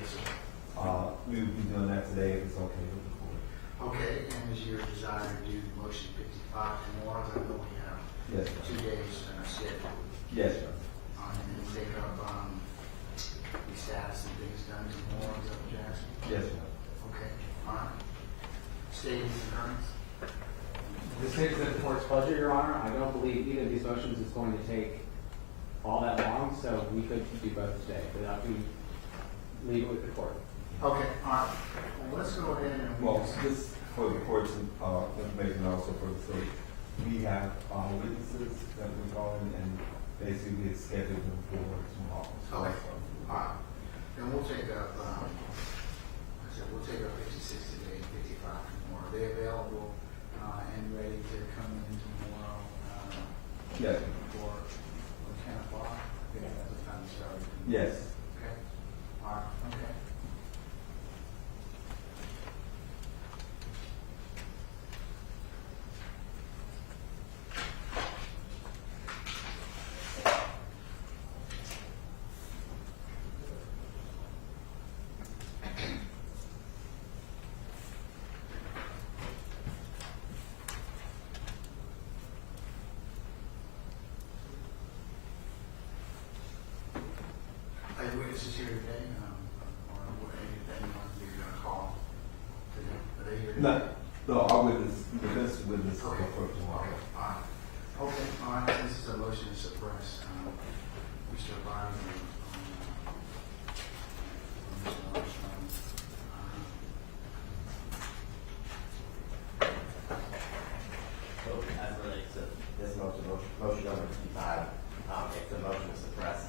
Yes, sir. We would be doing that today if it's okay with the court. Okay, and is your desire to do motion 55 tomorrow? I know we have Yes, sir. 2 days scheduled. Yes, sir. And then take up the status and things done tomorrow. Is that what you're asking? Yes, sir. Okay, all right. State and concurrence? This is the court's pleasure, Your Honor. I don't believe either of these motions is going to take all that long, so we could do both today, but that we leave it with the court. Okay, all right. Well, let's go ahead and Well, this for the court's information, also for the state. We have witnesses that we're calling, and basically it's scheduled them for tomorrow. So, Okay. All right. Then we'll take up, we'll take up 56 today, 55 tomorrow. Are they available and ready to come in tomorrow? yes, For 10 o'clock? I think that's the time to start. yes. Okay. All right. Okay. Are your witnesses here today, or what anything you're going to call today? Are they here today? No, our witness, the best witness Okay. for tomorrow. All right. Okay, all right, this is a motion to suppress, Mr. Byron, So as it relates to this motion number 55, it's a motion to suppress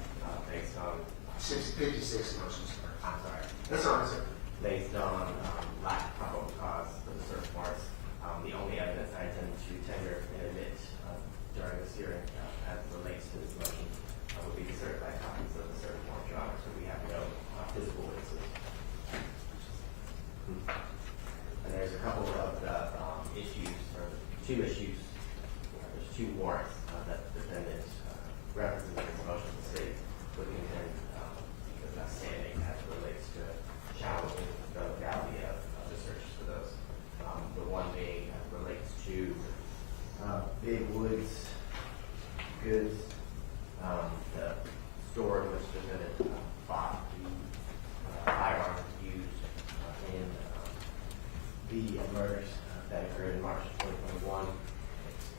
based on, 56 motions. I'm sorry, That's all right, sir. based on lack of probable cause for the search warrants. The only evidence I intend to tender and admit during this hearing as it relates to this motion would be the certified copies of the search warrant, Your Honor, so we have no physical witnesses. And there's a couple of issues, or 2 issues. There's 2 warrants that the defendant references in his motion to state would contend is not standing as it relates to challenging the legality of the searches for those. The one being relates to Big Woods Goods, the store in which the defendant bought the firearms used in the murders that occurred in March 2021.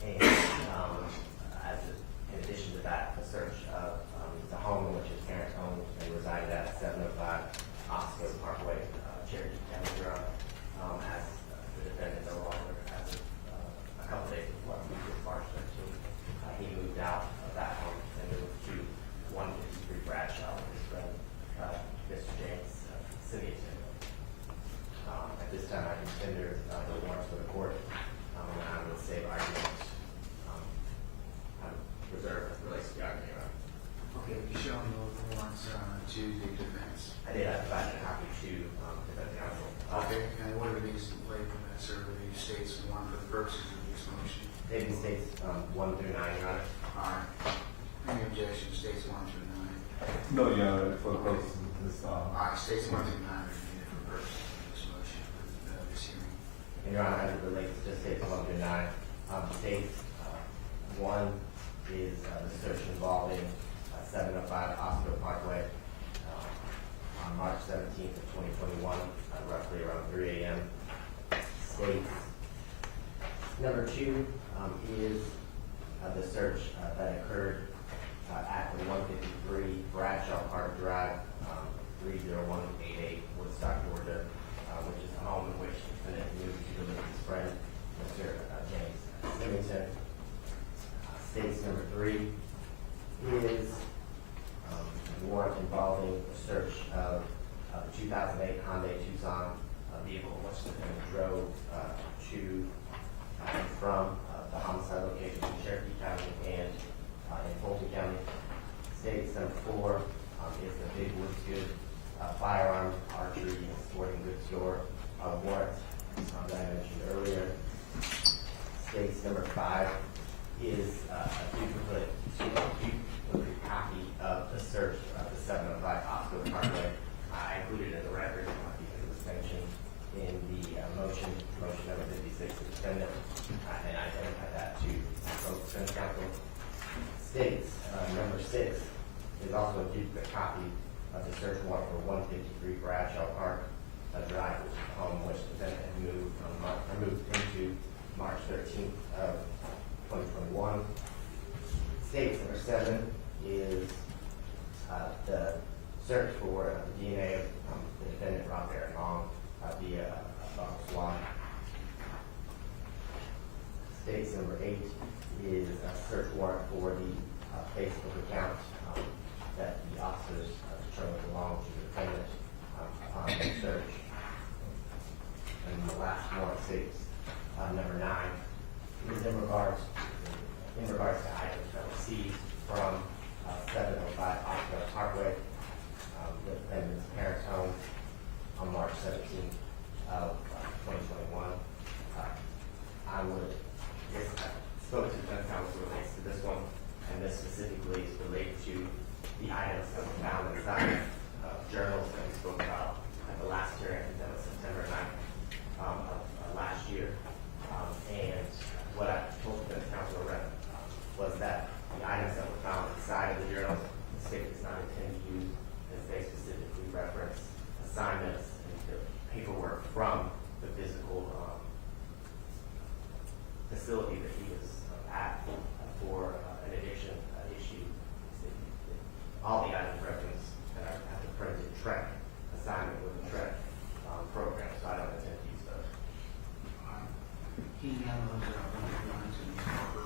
And in addition to that, a search of the home in which his parents owned and resided at 705 Osco Parkway, Cherokee County, New York, as the defendant no longer, as of a couple days before March 13th, he moved out of that home and moved to 153 Bradshaw with his friend, Mr. James Simeon. At this time, I can tender the warrants for the court, and I will save arguments. I'm reserved as it relates to the argument, Your Honor. Okay, you show me those warrants to the defense. I did have provided a copy to defense counsel. Okay, and what are these in play from that, sir? Are these states one for the purposes of this motion? David states 1 through 9, Your Honor. All right. Any objection, states 1 through 9? No, Your Honor, for the purposes of this, All right, states 1 through 9 are needed for purposes of this motion, for this hearing. And Your Honor, as it relates to states 1 through 9, states 1 is the search involving 705 Osco Parkway on March 17th of 2021, roughly around 3 a.m. States number 2 is the search that occurred at the 153 Bradshaw Park Drive, 30188 Woodstock, Georgia, which is a home in which the defendant moved to live with his friend, Mr. James Simeon. States number 3 is a warrant involving the search of the 2008 Hyundai Tucson vehicle, which the defendant drove to and from the homicide location in Cherokee County and in Fulton County. States number 4 is the Big Woods Good firearms, archery, and sporting goods store warrant that I mentioned earlier. States number 5 is a duplicate copy of the search of the 705 Osco Parkway. I included in the Drive, which then had moved into March 13th of 2021. State number 7 is the search for the DNA of the defendant, Rob Barrett Long, via swab. State number 8 is a search warrant for the Facebook account that the officers determined belonged to the defendant upon the search. And the last warrant, state number 9, is in regards to items that were seized from 705 Oscar Parkway, the defendant's parents' home, on March 17th of 2021. I spoke to the defense counsel relates to this one, and this specifically is related to the items that were found inside journals that we spoke about at the last hearing. That was September 9th of last year. And what I told the defense counsel was that the items that were found inside of the journals, the state does not intend to use, as they specifically reference assignments and the paperwork from the physical facility that he was at for an addiction issue. All the items referenced that have the printed TREC assignment with the TREC program, so I don't intend to use those. Can you have those lines in the paper,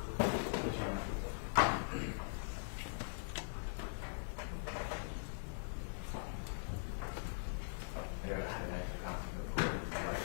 Which one? I don't have an extra copy of the report.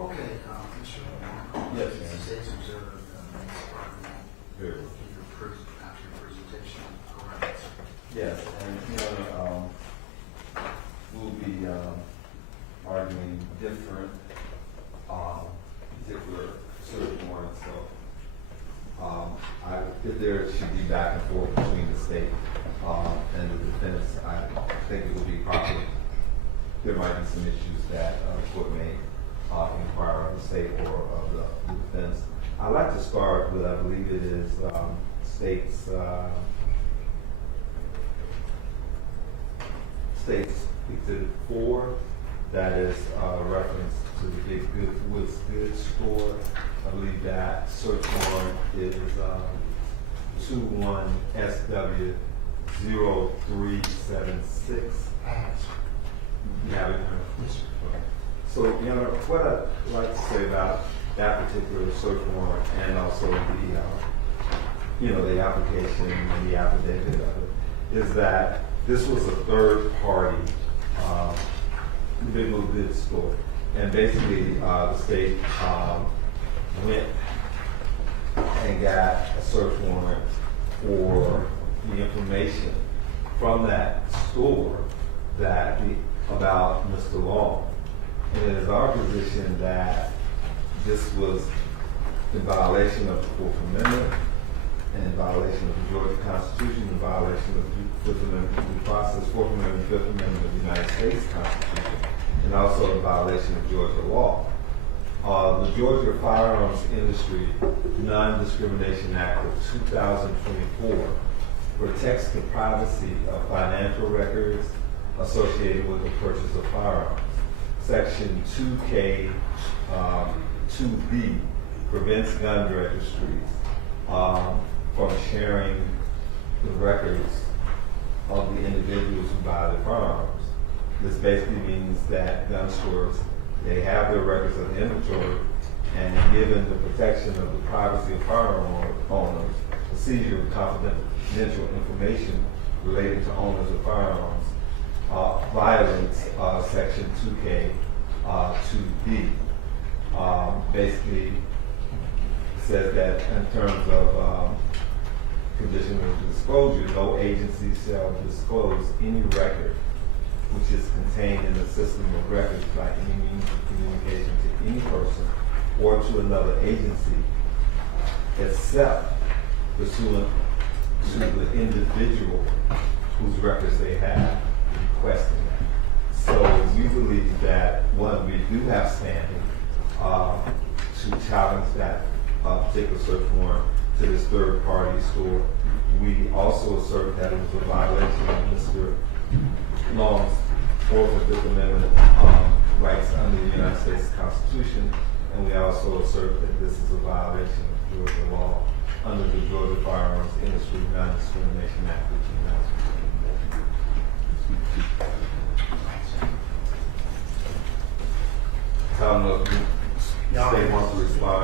Okay, Mr. Yes, ma'am. ma'am. Say some sort of, Very well. after your presentation, correct? Yes, and we'll be arguing different particular search warrants. So if there should be back and forth between the state and the defense, I think it would be proper. There might be some issues that the court may inquire of the state or of the defense. I'd like to start with, I believe it is state's Exhibit 4, that is reference to the Big Woods Goods Store. I believe that search warrant is 21 SW 0376. You have it? Okay. So, what I'd like to say about that particular search warrant and also the application and the affidavit of it is that this was a third party Big Goods Store. And basically, the state went and got a search warrant for the information from that store about Mr. Long. And it is our position that this was in violation of the Fourth Amendment, and in violation of the Georgia Constitution, in violation of the Fifth Amendment due process, Fourth Amendment, Fifth Amendment of the United States Constitution, and also in violation of Georgia law. The Georgia Firearms Industry Non-Discrimination Act of 2024 protects the privacy of financial records associated with the purchase of firearms. Section 2K 2B prevents gun registries from sharing the records of the individuals who buy the firearms. This basically means that gun stores, they have their records of the inventory, and given the protection of the privacy of firearm owners, the seizure of confidential information relating to owners of firearms violates Section section 2K, 2B. Basically says that in terms of condition of disclosure, no agency shall disclose any record which is contained in the system of records by any means of communication to any person or to another agency, except pursuant to the individual whose records they have requesting that. So we believe that, one, we do have standing to challenge that particular search warrant to this third party store. We also assert that it was a violation of Mr. Long's Fourth and Fifth Amendment rights under the United States Constitution, and we also assert that this is a violation of Georgia law under the Georgia Firearms Industry Non-Discrimination Act of 2000. Tell them if they want to respond.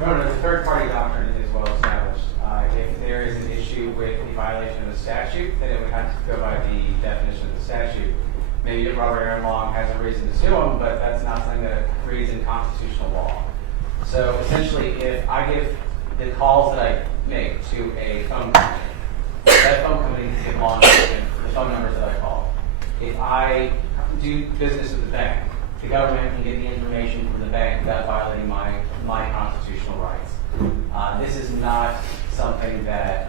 No, the third-party doctrine is well established. If there is an issue with the violation of the statute, then it would have to go by the definition of the statute. Maybe if Robert Aaron Long has a reason to sue him, but that's not something that reads in constitutional law. So essentially, if I give the calls that I make to a phone company, that phone company needs to give law enforcement the phone numbers that I call. If I do business with the bank, the government can get the information from the bank without violating my constitutional rights. This is not something that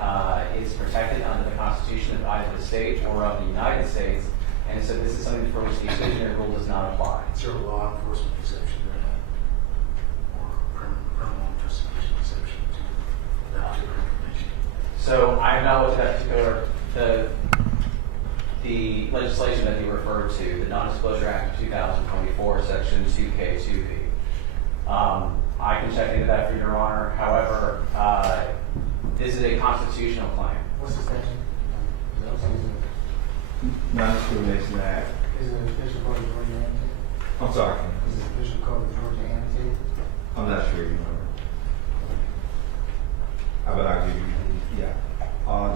is protected under the Constitution of either the state or of the United States, and so this is something for which the exclusionary rule does not apply. Is there a law enforcement exception there, or criminal investigation exception to that particular information? So I have not looked at that particular, the legislation that you referred to, the Non-Disclosure Act of 2024, Section 2K2B. I can check into that for Your Honor. However, this is a constitutional claim. What's the statute? Non-Discrimination Act. Is it an official code of Georgia annotated? I'm sorry. Is it an official code of Georgia annotated? I'm not sure, Your Honor. But I'll give you, yeah.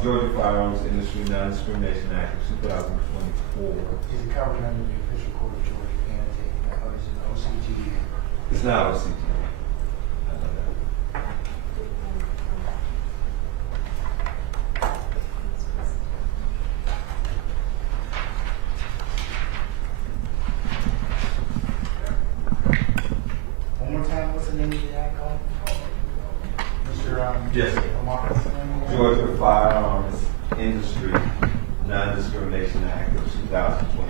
Georgia Firearms Industry Non-Discrimination Act of 2024. Is it covered under the official code of Georgia annotated, or is it an OCGA? It's not OCG. I know that. One more time, what's the name of the act called? Mr. Yes, sir. Lamar, what's the name of the act? Georgia Firearms Industry Non-Discrimination Act of 2024.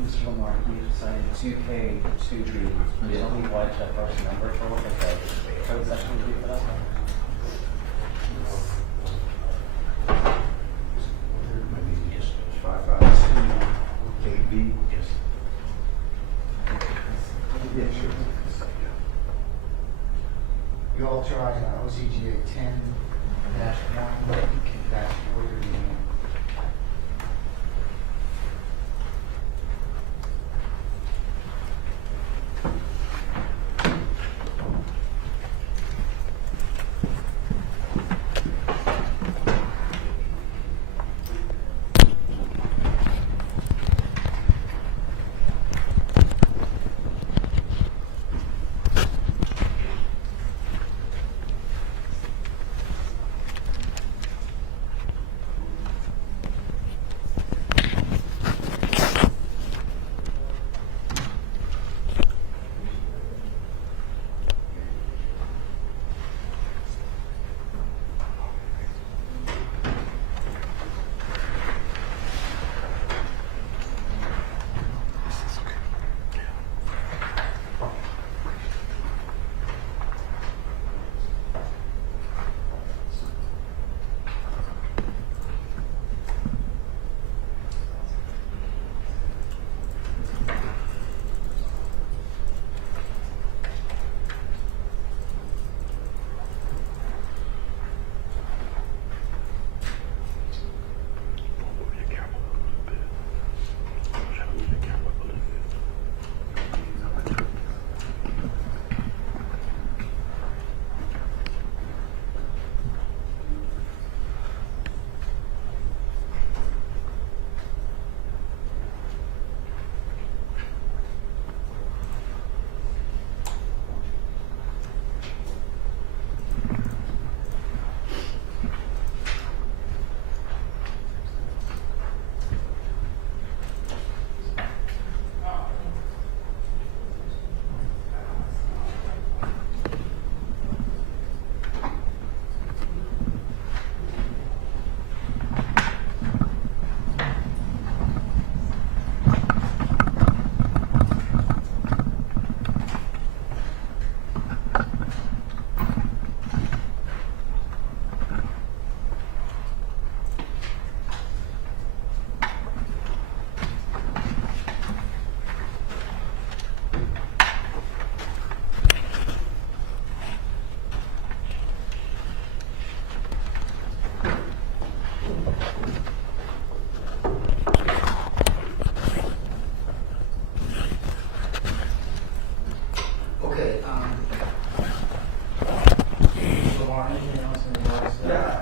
Mr. Lamar, you decided 2K2B. Tell me what the first number for what the code section would be for that? Yes. 552 KB. Yes. Yeah, sure. You all charge OCGA 10-1-439.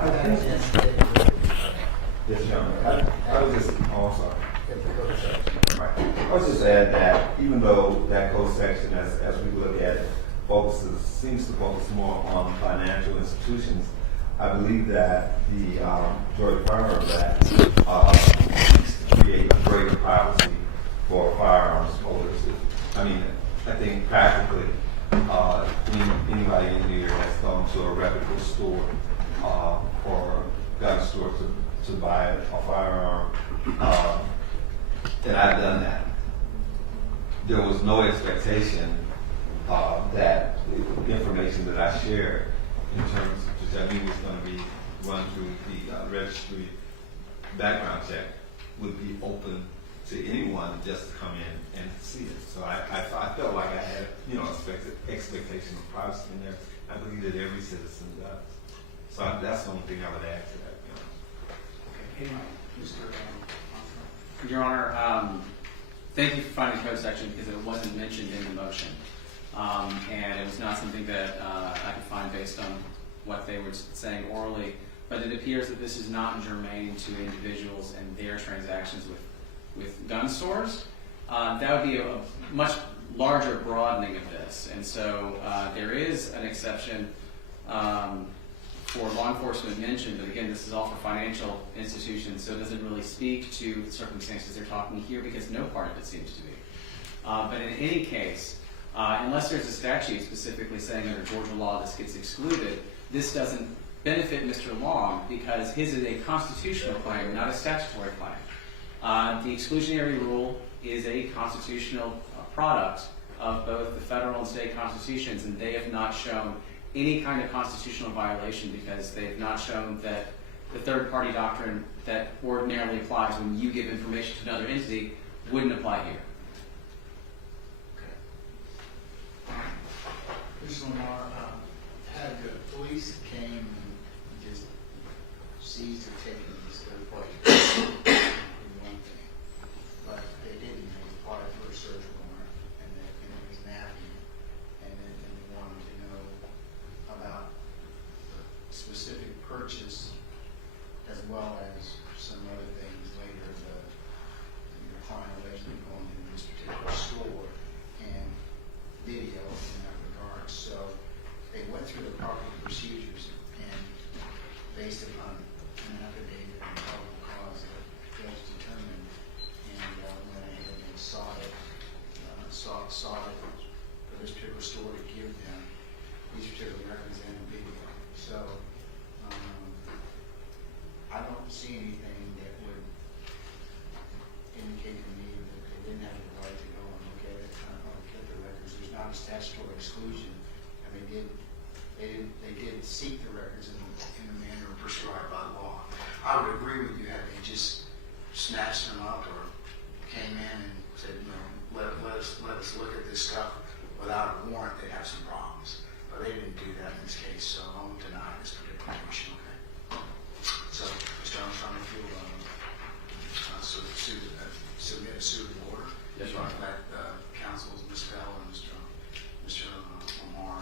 Yes, Your Honor. I was just, oh, I'm sorry. If the code section. Right. I was just add that even though that code section, as we look at it, seems to focus more on financial institutions, I believe that the Georgia Firearms Act seeks to create greater privacy for firearms holders. I mean, I think practically, anybody in here has gone to a reputable store or gun store to buy a firearm, and I've done that. There was no expectation that the information that I shared in terms of which I knew was going to be run through the registry background check would be open to anyone just to come in and see it. So I felt like I had, expectation of privacy in there. I believe that every citizen does. So that's the only thing I would add to that. Okay, Mr. Armstrong. Your Honor, thank you for finding the code section because it wasn't mentioned in the motion. And it was not something that I could find based on what they were saying orally. But it appears that this is not germane to individuals and their transactions with gun stores. That would be a much larger broadening of this. And so there is an exception for law enforcement mentioned, but again, this is all for financial institutions, so it doesn't really speak to the circumstances they're talking here because no part of it seems to be. But in any case, unless there's a statute specifically saying under Georgia law this gets excluded, this doesn't benefit Mr. Long because his is a constitutional claim, not a statutory claim. The exclusionary rule is a constitutional product of both the federal and state constitutions, and they have not shown any kind of constitutional violation because they have not shown that the third-party doctrine that ordinarily applies when you give information to another entity wouldn't apply here. Okay. Mr. Lamar, had the police came and just seized or taken this third party one thing, but they didn't. They applied for a search warrant, and it was napping, and then they wanted to know about the specific purchase as well as some other things later. The client allegedly going into this particular store and video in that regard. So they went through the proper procedures and based upon an affidavit and probable cause that the judge determined and went ahead and sought it for this particular store to give them these particular records and video. So I don't see anything that would indicate to me that they didn't have the right to go and look at it, look at the records. There's not a statutory exclusion, and they did seek the records in the manner prescribed by law. I would agree with you had they just snatched them up or came in and said, let us look at this stuff without a warrant, they'd have some problems. But they didn't do that in this case, so I'm denying this particular motion. Okay. So, Mr. Armstrong, if you'll submit a suit of order. Yes, Your Honor. Let counsels, Ms. Bell and Mr. Lamar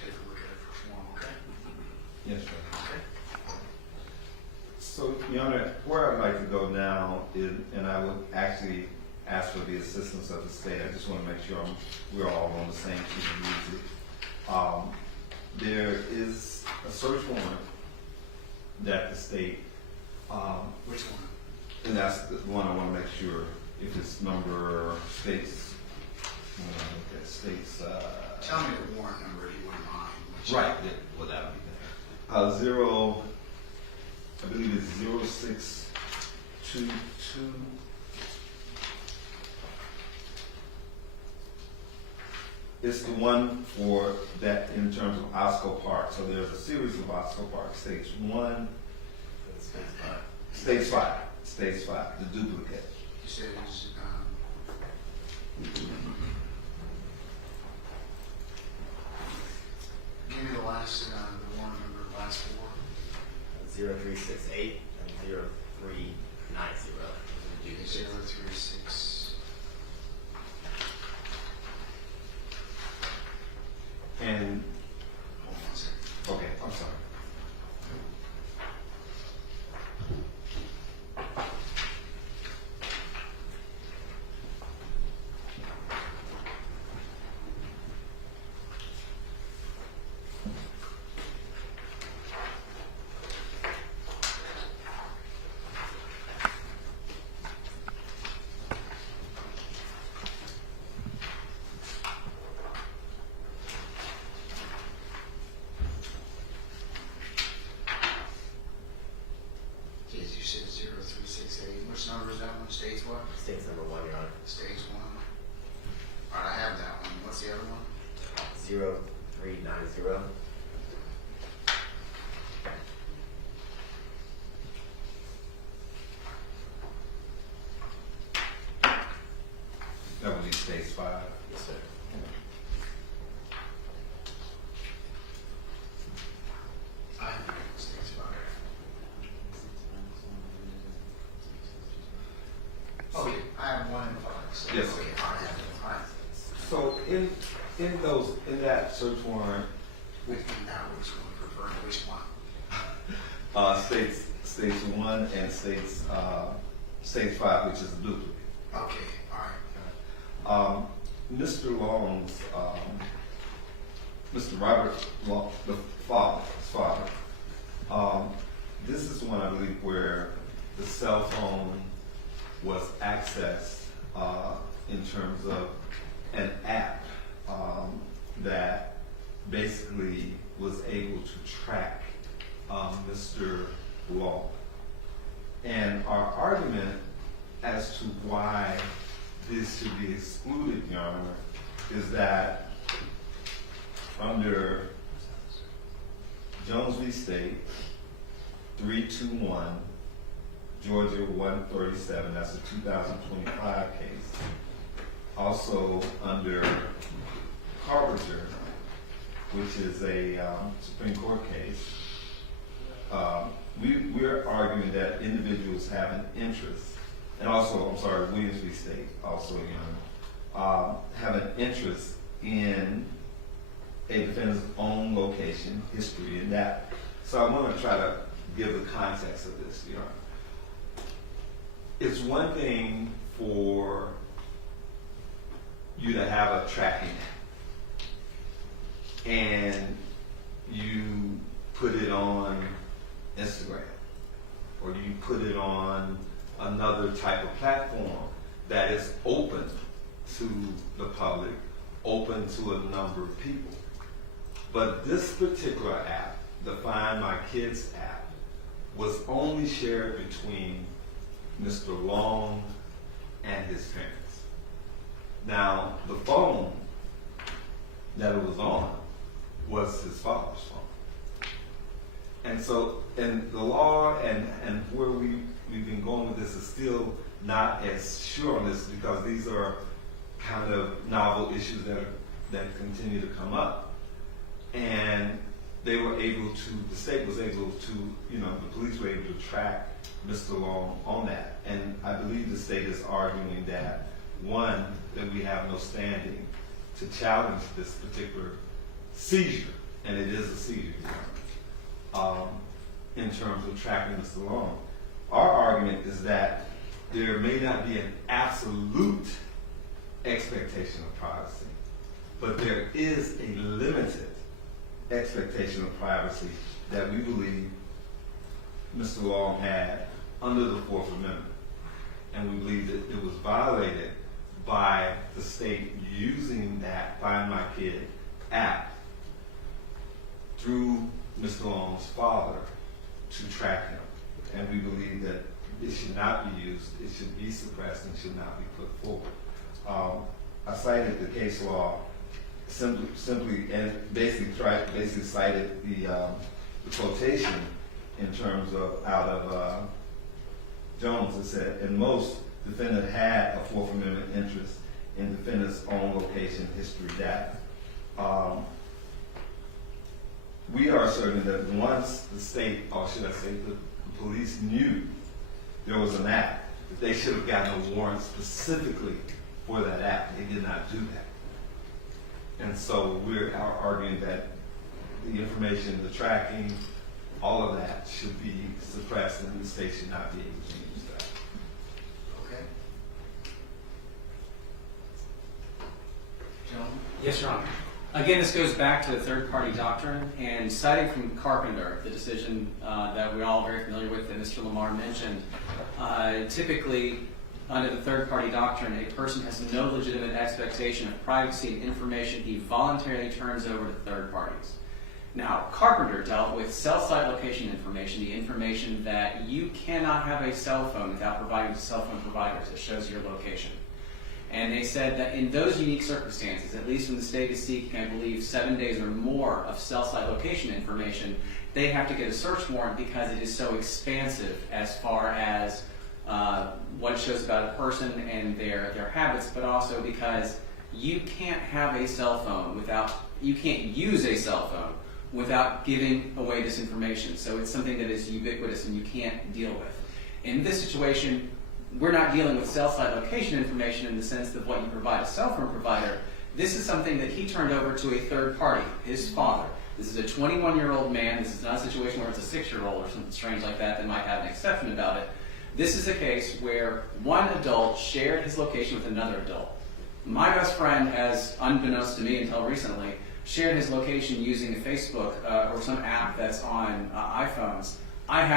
take a look at it for form, okay? Yes, sir. Okay. So, Your Honor, where I'd like to go now is, and I would actually ask for the assistance of the state. I just want to make sure we're all on the same sheet of music. There is a search warrant that the state, Which one? and that's the one I want to make sure if it's number states. Tell me the warrant number if you wouldn't mind. Right. Well, that would be that. I believe it's 0622. It's the one for that in terms of Osco Park. So there's a series of Osco Park states. One, states five, the duplicate. You said it was, give me the last, the warrant number, the last four. 0368 and 0390. 036. And Hold on a second. okay, I'm sorry. 5390. That would be stage 5. Yes, sir. I think it's expired. Okay, I have one in five. So Yes, okay, sir. I have it. All right. So in that search warrant, We can now which one prefer which one. states 1 and states 5, which is a duplicate. Okay, all right. Mr. Long's, Mr. Robert Long, the his father, this is one, I believe, where the cell phone was accessed in terms of an app that basically was able to track Mr. Long. And our argument as to why this should be excluded, Your Honor, is that under Jones v. State, 321, Georgia 137, that's a 2025 case. Also under Carpenter, which is a Supreme Court case, we're arguing that individuals have an interest, and also, I'm sorry, Williams v. State, also, have an interest in a defendant's own location, history, and that. So I want to try to give the context of this, Your Honor. It's one thing for you to have a tracking app, and you put it on Instagram, or you put it on another type of platform that is open to the public, open to a number of people. But this particular app, the Find My Kids app, was only shared between Mr. Long and his parents. Now, the phone that it was on was his father's phone. And so, and the law and where we've been going with this is still not as sure on this, because these are kind of novel issues that continue to come up. And they were able to, the state was able to, the police were able to track Mr. Long on that. And I believe the state is arguing that, one, that we have no standing to challenge this particular seizure, and it is a seizure, in terms of tracking Mr. Long. Our argument is that there may not be an absolute expectation of privacy, but there is a limited expectation of privacy that we believe Mr. Long had under the Fourth Amendment. And we believe that it was violated by the state using that Find My Kid app through Mr. Long's father to track him. And we believe that it should not be used, it should be suppressed, and should not be put forward. I cited the case law simply and basically cited the quotation in terms of out of Jones. It said, in most, defendant had a Fourth Amendment interest in defendant's own location history data. We are certain that once the state, or should I say the police, knew there was an app, that they should have gotten a warrant specifically for that app. They did not do that. And so we're arguing that the information, the tracking, all of that should be suppressed, and the state should not be able to use that. Okay. John? Yes, Your Honor. Again, this goes back to the third-party doctrine, and citing from Carpenter, the decision that we're all very familiar with that Mr. Lamar mentioned, typically, under the third-party doctrine, a person has no legitimate expectation of privacy and information he voluntarily turns over to third parties. Now, Carpenter dealt with cell site location information, the information that you cannot have a cell phone without providing to cell phone providers that shows your location. And they said that in those unique circumstances, at least when the state is seeking, I believe, 7 days or more of cell site location information, they have to get a search warrant because it is so expansive as far as what it shows about a person and their habits, but also because you can't have a cell phone you can't use a cell phone without giving away this information. So it's something that is ubiquitous and you can't deal with. In this situation, we're not dealing with cell site location information in the sense of what you provide a cell phone provider. This is something that he turned over to a third party, his father. This is a 21-year-old man. This is not a situation where it's a 6-year-old or something strange like that might have an exception about it. This is a case where one adult shared his location with another adult. My best friend, as unbeknownst to me until recently, shared his location using a Facebook or some app that's on iPhones. I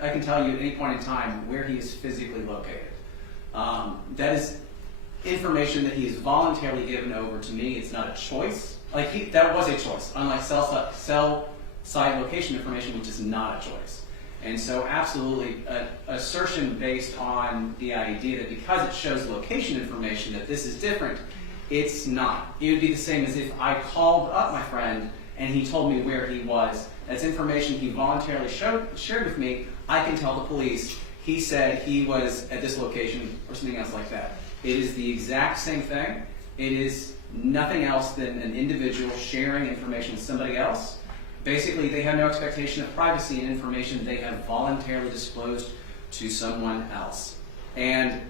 can tell you at any point in time where he is physically located. That is information that he has voluntarily given over to me. It's not a choice. That was a choice, unlike cell site location information, which is not a choice. And so absolutely, assertion based on the idea that because it shows location information that this is different, it's not. It would be the same as if I called up my friend and he told me where he was. That's information he voluntarily shared with me. I can tell the police he said he was at this location or something else like that. It is the exact same thing. It is nothing else than an individual sharing information with somebody else. Basically, they have no expectation of privacy in information they have voluntarily disclosed to someone else. And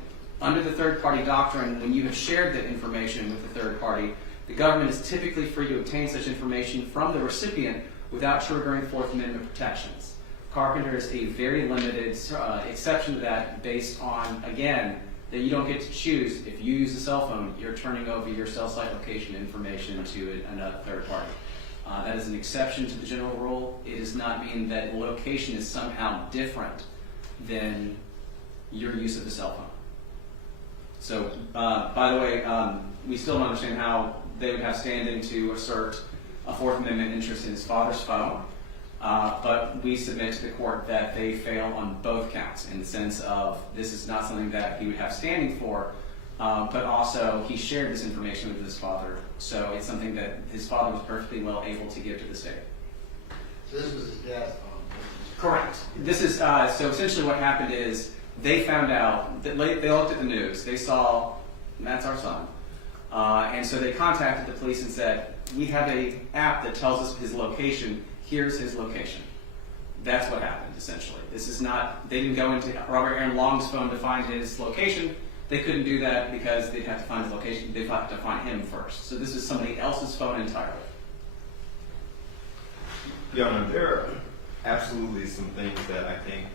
under the third-party doctrine, when you have shared that information with the third party, the government is typically free to obtain such information from the recipient without triggering Fourth Amendment protections. Carpenter is a very limited exception to that based on, again, that you don't get to choose. If you use a cell phone, you're turning over your cell site location information to another third party. That is an exception to the general rule. It does not mean that location is somehow different than your use of the cell phone. So, by the way, we still don't understand how they would have standing to assert a Fourth Amendment interest in his father's phone, but we submit to the court that they fail on both counts in the sense of this is not something that he would have standing for, but also he shared this information with his father, so it's something that his father was perfectly well able to give to the state. So this was his dad's phone? Correct. This is so essentially what happened is they found out that they looked at the news, they saw that's our son, and so they contacted the police and said, we have an app that tells us his location. Here's his location. That's what happened essentially. This is not. They didn't go into Robert Aaron Long's phone to find his location. They couldn't do that because they'd have to find his location. They'd have to find him first. So this is somebody else's phone entirely. Your Honor, there are absolutely some things that I think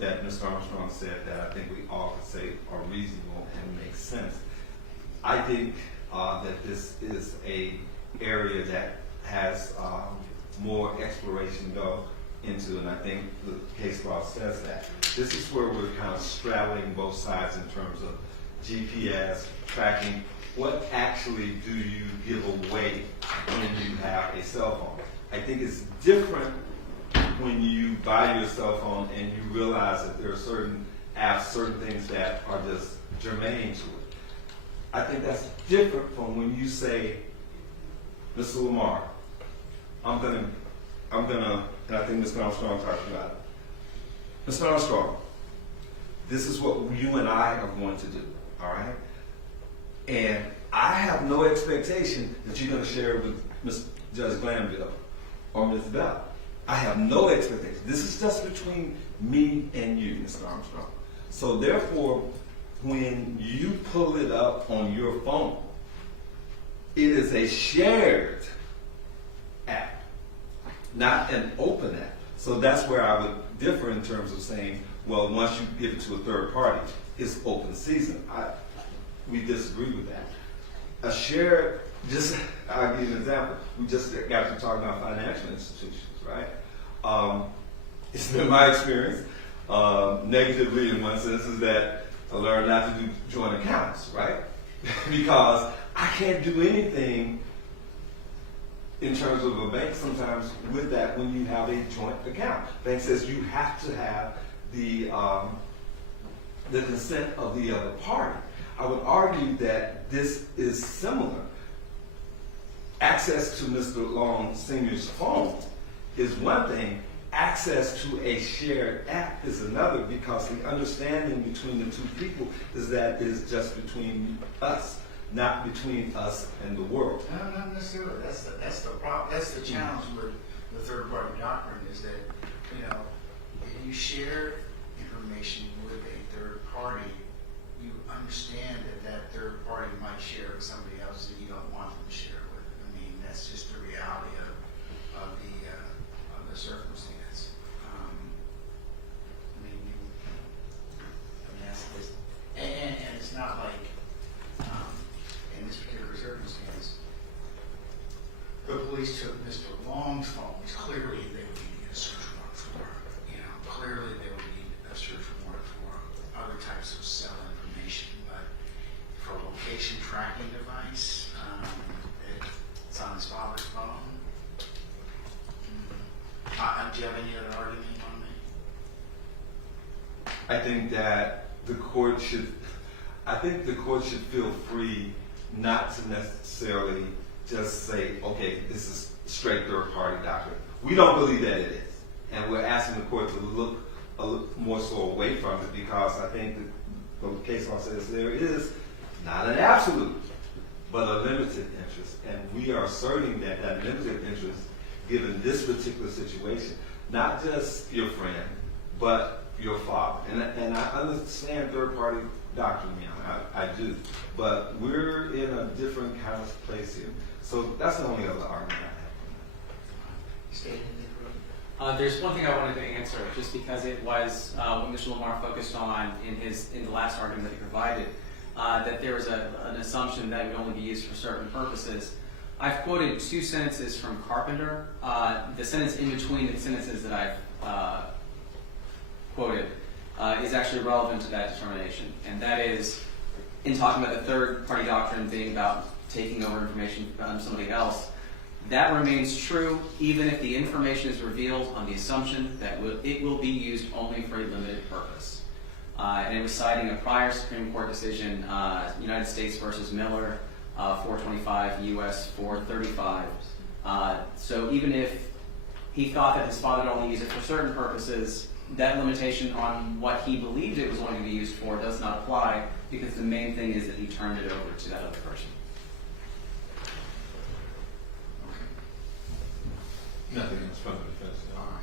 that Mr. Armstrong said that I think we all could say are reasonable and make sense. I think that this is a area that has more exploration to go into, and I think the case law says that. This is where we're kind of straddling both sides in terms of GPS, tracking. What actually do you give away when you have a cell phone? I think it's different when you buy your cell phone and you realize that there are certain apps, certain things that are just germane to it. I think that's different from when you say, Mr. Lamar, I'm gonna, and I think Mr. Armstrong talked about it. Mr. Armstrong, this is what you and I are going to do, all right? And I have no expectation that you're gonna share it with Ms. Judge Glanville or Ms. Bell. I have no expectation. This is just between me and you, Mr. Armstrong. So therefore, when you pull it up on your phone, it is a shared app, not an open app. So that's where I would differ in terms of saying, well, once you give it to a third party, it's open season. We disagree with that. A shared, I'll give you an example. We just got to talk about financial institutions, right? It's been my experience, negatively in one sense, is that I learned not to do joint accounts, right? Because I can't do anything in terms of a bank sometimes with that when you have a joint account. Bank says you have to have the consent of the other party. I would argue that this is similar. Access to Mr. Long Sr.'s phone is one thing. Access to a shared app is another, because the understanding between the two people is that it is just between us, not between us and the world. No, not necessarily. That's the problem. That's the challenge with the third party doctrine, is that, you know, if you share information with a third party, you understand that third party might share with somebody else that you don't want them to share with. I mean, that's just the reality of the circumstance. And it's not like, in this particular circumstance, the police took Mr. Long's phone, which clearly they would need a search warrant for. You know, clearly they would need a search warrant for other types of cell information, but for a location tracking device, it's on his father's phone. Do you have any other argument on that? I think that the court should feel free not to necessarily just say, okay, this is straight third party doctrine. We don't believe that it is. And we're asking the court to look a little more so away from it, because I think the case law says there is not an absolute, but a limited interest. And we are asserting that limited interest, given this particular situation, not just your friend, but your father. And I understand third party doctrine, I do. But we're in a different kind of place here. So that's the only other argument I have. There's one thing I wanted to answer, just because it was what Mr. Lamar focused on in the last argument that he provided, that there was an assumption that it would only be used for certain purposes. I've quoted two sentences from Carpenter. The sentence in between the sentences that I've quoted is actually relevant to that determination, and that is, in talking about the third party doctrine being about taking over information from somebody else, that remains true even if the information is revealed on the assumption that it will be used only for a limited purpose. And it was citing a prior Supreme Court decision, United States versus Miller, 425 U.S. 435. So even if he thought that his father would only use it for certain purposes, that limitation on what he believed it was going to be used for does not apply, because the main thing is that he turned it over to that other person. Nothing else from the defense. All right.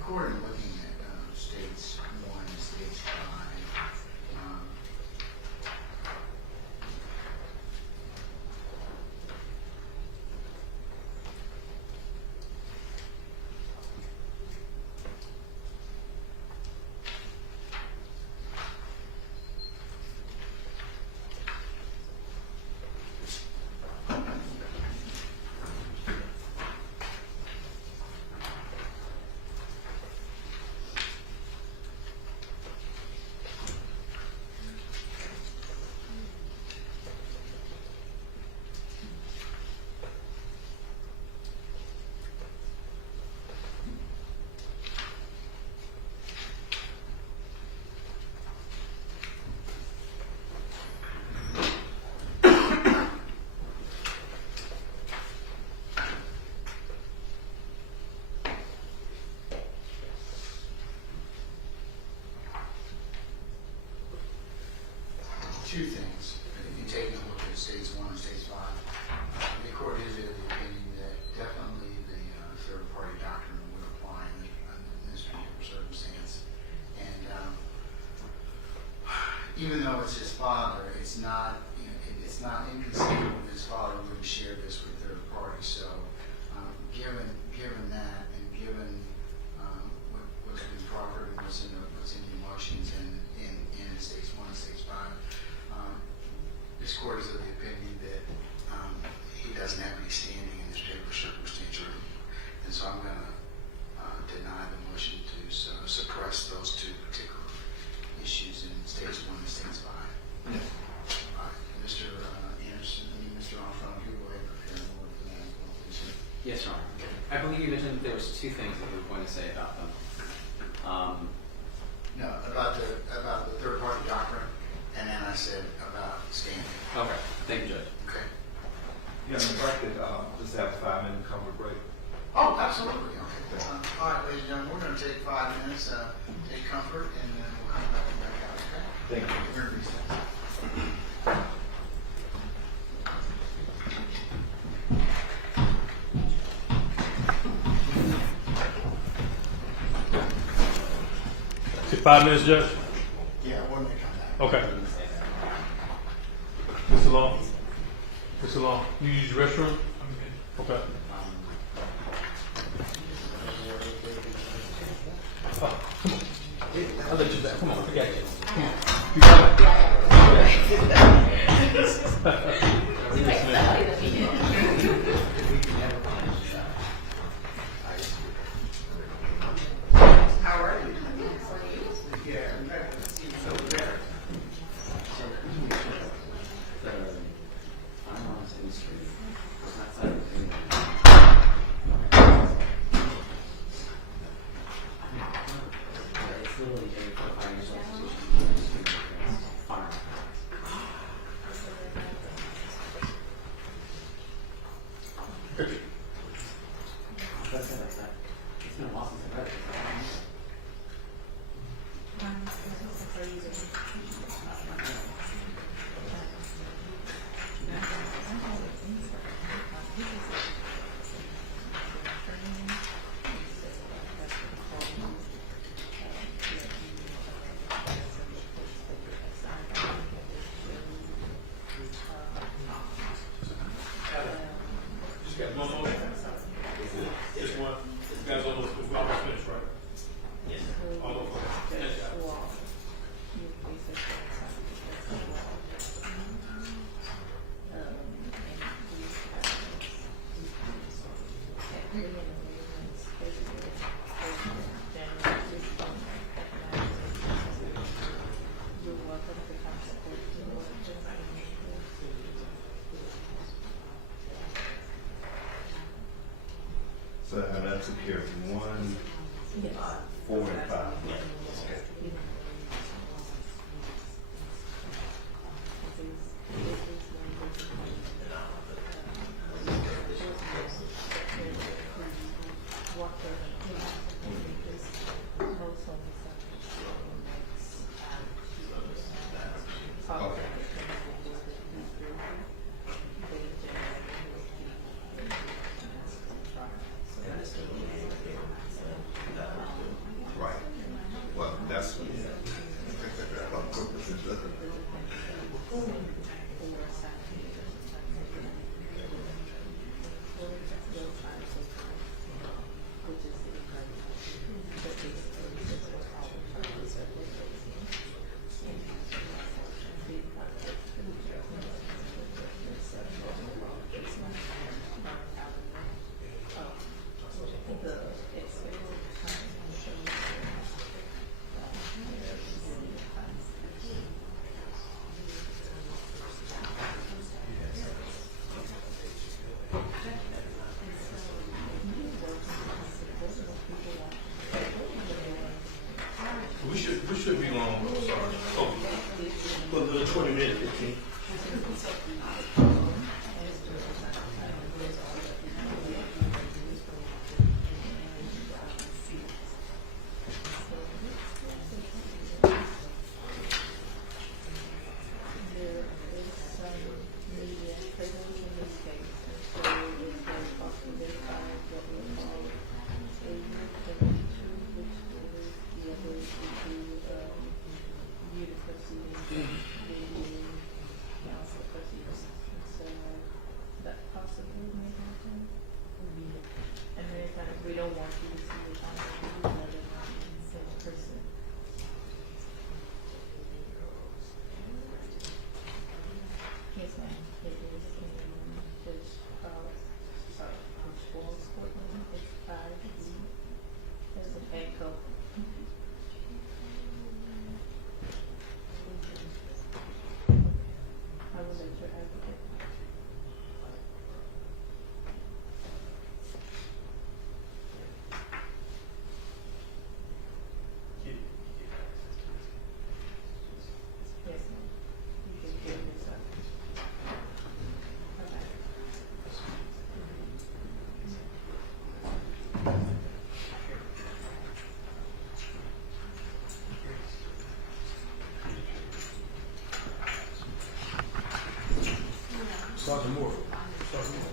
According to looking at states 1 and states 5, two things. If you take a look at states 1 and states 5, the court is of the opinion that definitely the third-party doctrine would apply in this particular circumstance. And even though it's his father, it's not, it's not inconceivable that his father wouldn't share this with third parties. So, given that, and given what's been proffered and what's in the motions in states 1 and states 5. This court is of the opinion that he doesn't have any standing in this particular circumstance, and so I'm going to deny the motion to suppress those two particular issues in states 1 and states 5. Yes. All right, Mr. Anderson, Mr. Armstrong, you go ahead and prepare more for that. Yes, Your Honor. to say about them. No, about the third-party document, and then I said about standing. Okay, thank you, Judge. Okay. Yeah, and if I could, just have a 5-minute comfort break. Oh, absolutely. Okay. All right, ladies and gentlemen, we're going to take 5 minutes, take comfort, and then we'll come back out. Okay? Thank you. We're in recess. Take 5 minutes, Judge? Yeah, we're going to come back. Okay. Mr. Long? Mr. Long, you use the restroom? Okay. Oh, come on. I'll let you back. Come on, I got you. Come on. You got How are you? Yeah. The firearms industry is outside of the it's literally a financial institution against firearms. It's been a while since I've read it. Just got one more. Just one. You guys almost finished, right? Yes. All over. Nice job. So that took care of 1, 4, and 5. Okay. Right. Well, that's. We should be long, sorry. Oh, well, the 20 minutes, 15. We don't want you to see the time person. Yes, ma'am. It is in which Falls Courtland. It's 5E. There's an echo. Sergeant Moore. Sergeant Moore.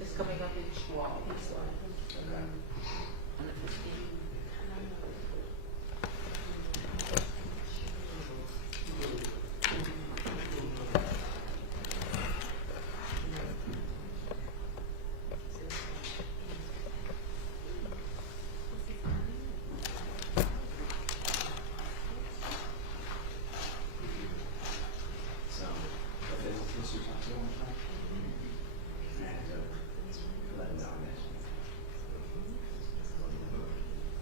It's coming up each wall, each one. On the 15th. So, if it's a sister talk to one time, and let them know that.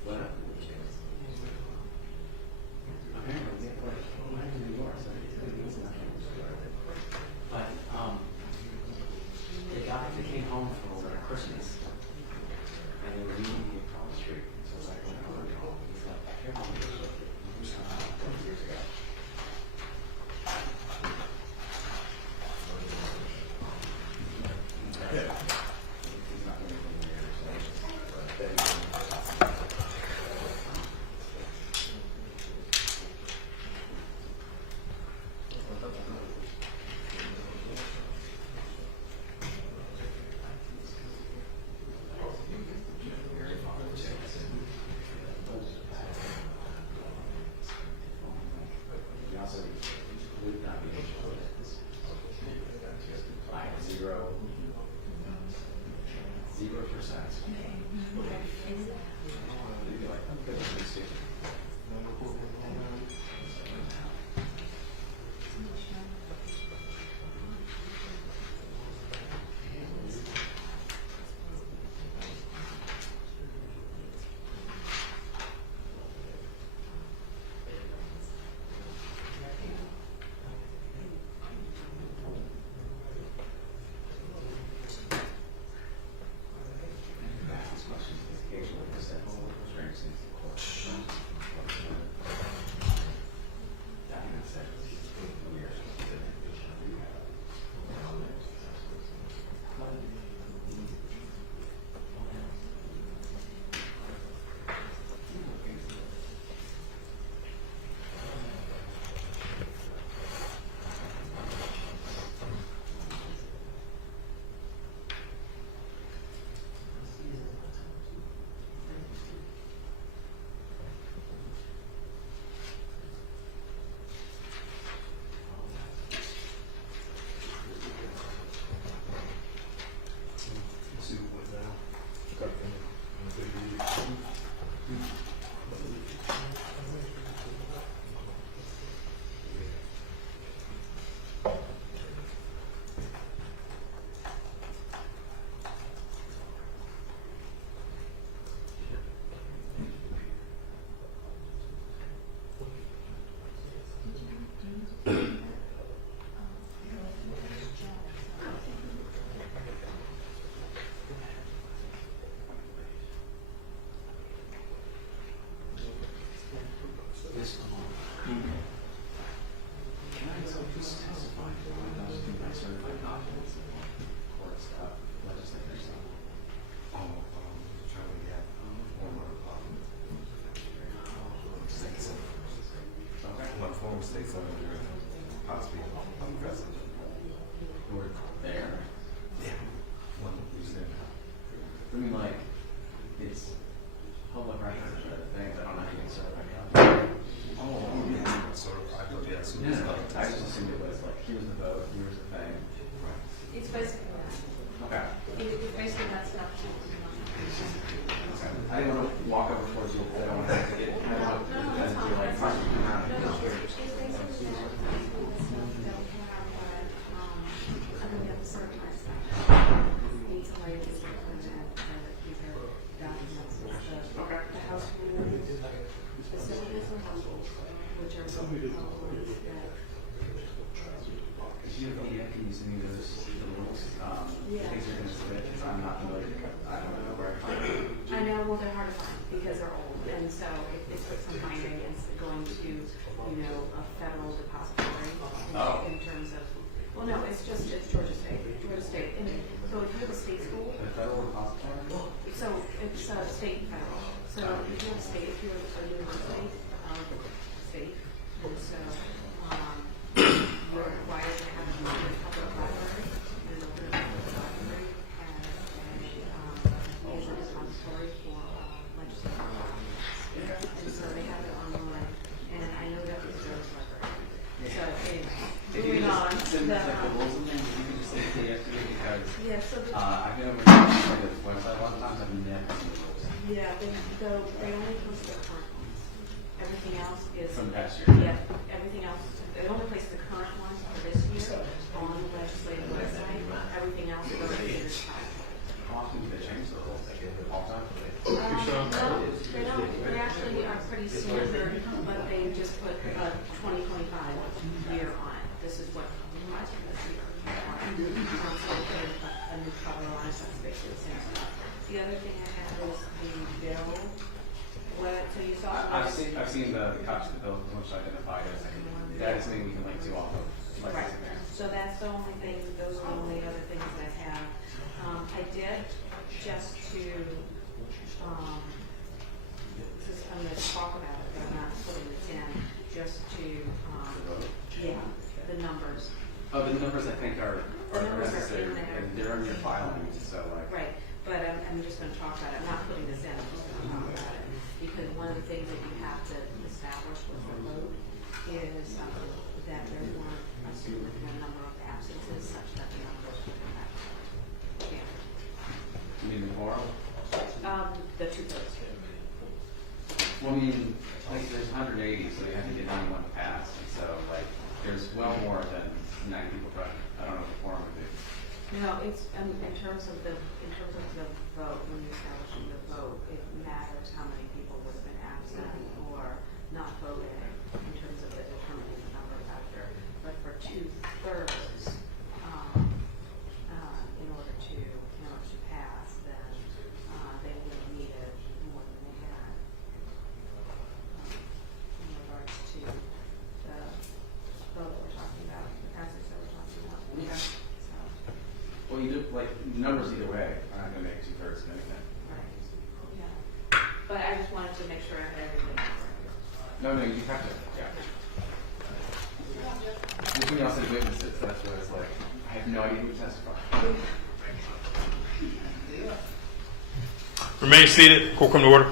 What? Apparently, they put mine in New York, so it's nothing. But, they came home for Christmas, and they were meeting me across the street. So I was like, oh, he's like, you're home. 20 years ago. You also would not be able to apply 0%. You'd be like, I'm good with this too. Ask these questions occasionally because that whole experience is the court. state senator, possibly a president. We're there. Yeah. 100%. I mean, like, it's public records or things. I don't know how you can certify. Oh, yeah. So I thought, yeah, so Yeah, I just assumed it was like, here's the vote, here's the thing. It's basically that. Okay. It's basically that stuff. I didn't want to walk over towards you because I don't want to have to get kind of as if you're like fucking around. No, it's basically that stuff that we have, I mean, we have the certified stuff. Need somebody to sort of have, either documents, the house rules, the civil house rules, which are some of the rules that. If you have PDF, can you send me those rules? Yeah. Things you're going to submit, because I'm not familiar. I don't know where I find them. I know, well, they're hard to find because they're old, and so it puts some finding it's going to, you know, a federal depository in terms of, well, no, it's Georgia State, and so if you have a state school, The federal repository? so it's state and federal, so if you have a state, if you're a university, state, and so, you're required to have a public library, there's a public library, and is a depository for legislative documents. And so they have it online, and I know that was Joe's library. So anyway, moving on. Send us like the rules and things, you can just send PDF to me because Yeah, so the, I've been over to the website a lot of times, I've never seen the rules. yeah, they only post the current ones. Everything else is. From past year. Yeah, everything else, they only place the current ones for this year on the legislative website. Everything else goes to the site. How often do they change the rules? Like all the time? No, they don't, they actually are pretty standard, but they just put a 2025 year on it. This is what applies for this year. So they put a new color on it, so it's basically the same stuff. The other thing I had was the bill, so you saw. I've seen the copies of the bill, which identified as that is something we can link to off of. Right, so that's the only thing, those are the only other things that I have. I did just to, I'm gonna talk about it, but I'm not putting this in, just to, yeah, the numbers. Oh, the numbers I think are The numbers are necessary, in there. and they're in your filing, so like. Right, but I'm just gonna talk about it, I'm not putting this in, I'm just gonna talk about it. Because one of the things that you have to establish with the vote is that there weren't a significant number of absences such that the numbers would come back. Yeah. You mean the quorum? The two-thirds. Well, I mean, like there's 180, so you have to get 91 to pass, and so like there's well more than 90 people present. I don't know what the quorum would be. No, it's, in terms of the vote, when you're establishing the vote, it matters how many people would have been absent or not voted in terms of determining the number factor. But for two-thirds, in order to pass, then they would have needed more than they had in regards to the vote that we're talking about, the passage that we're talking about. Yeah. So. Well, you do like numbers either way are not going to make 2/3 of anything. Right, yeah. But I just wanted to make sure I had everything correct. No, you have to. Yeah. Which when you also witnesses, that's where it's like I have no idea who testified. Remain seated. Court come to order.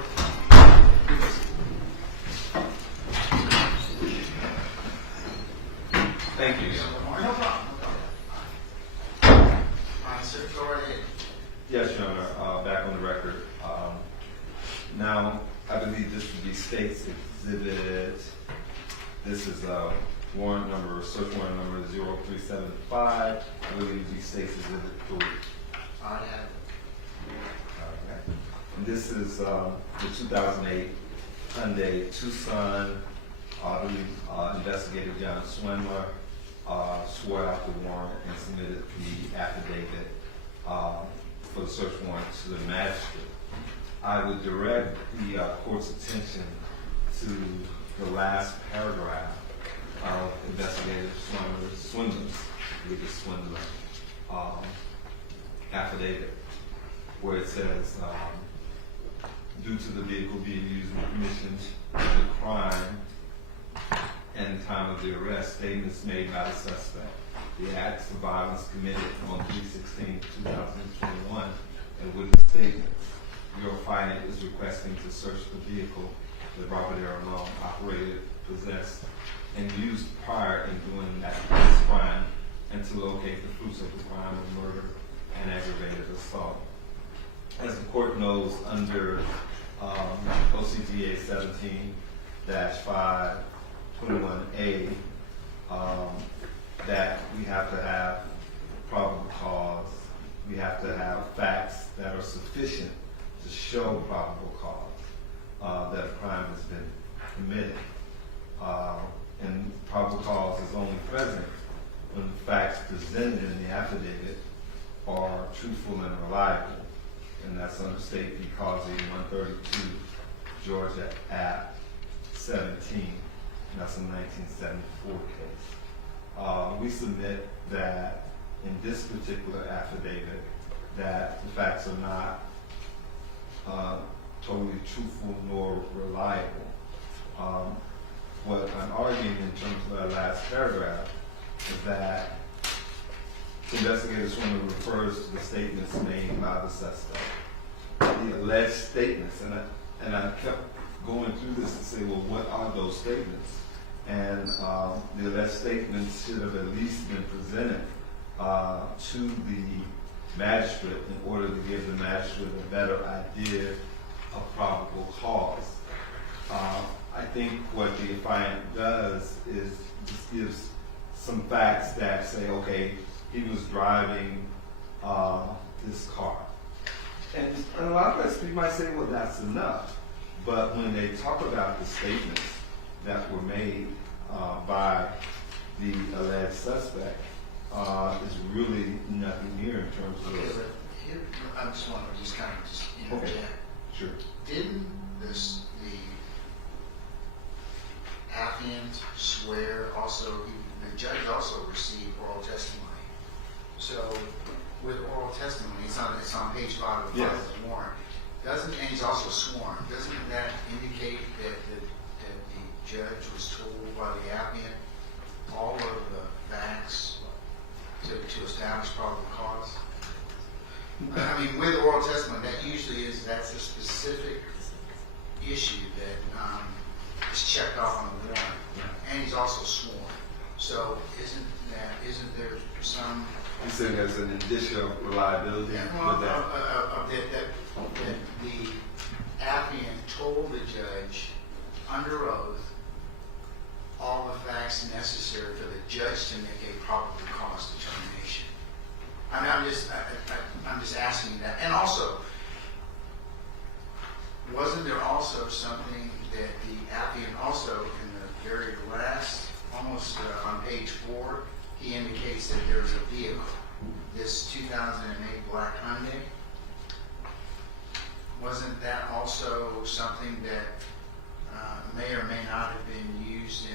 Thank you. No problem. Sir, go right ahead. Yes, Your Honor, back on the record. Now, I believe this would be State's Exhibit. This is warrant number, search warrant number 0375. I believe it would be State's Exhibit 3. I have. Okay. And this is the 2008 Hyundai Tucson. Investigator John Swindler swore out the warrant and submitted the affidavit for the search warrant to the magistrate. I would direct the court's attention to the last paragraph of Investigator Swindler's affidavit, where it says, due to the vehicle being used in commission of the crime, and the time of the arrest, statements made by the suspect, the acts of violence committed on 3/16/2021, and witness statements. Your client is requesting to search the vehicle that Robert Aaron Long operated, possessed, and used prior in doing this crime, and to locate the fruits of the crime of murder and aggravated assault. As the court knows, under OCGA 17-521A, that we have to have probable cause, we have to have facts that are sufficient to show probable cause that a crime has been committed. And probable cause is only present when the facts presented in the affidavit are truthful and reliable. And that's under State v. Causey 132, Georgia Act 17. And that's a 1974 case. We submit that in this particular affidavit that the facts are not totally truthful nor reliable. What I'm arguing in terms of that last paragraph is that investigators want to refer to the statements made by the suspect, the alleged statements, and I kept going through this to say, well, what are those statements? And the alleged statements should have at least been presented to the magistrate in order to give the magistrate a better idea of probable cause. I think what the affiant does is just gives some facts that say, okay, he was driving this car. And a lot of us, people might say, well, that's enough. But when they talk about the statements that were made by the alleged suspect, is really nothing here in terms of... Okay, but here, I just want to just kind of just interject. Okay, sure. Didn't the affiant swear also, the judge also received oral testimony. So with oral testimony, it's on page 5 of the warrant. And he's also sworn. Doesn't that indicate that the judge was told by the affiant all of the facts to establish probable cause? I mean, with oral testimony, that usually that's a specific issue that is checked off on the warrant, and he's also sworn. So isn't there some? You said there's an indicia of reliability with that? That the affiant told the judge under oath all the facts necessary for the judge to make a probable cause determination. I mean, I'm just asking you that. And also, wasn't there also something that the affiant also in the very last, almost on page 4, he indicates that there's a vehicle, this 2008 black Hyundai. Wasn't that also something that may or may not have been used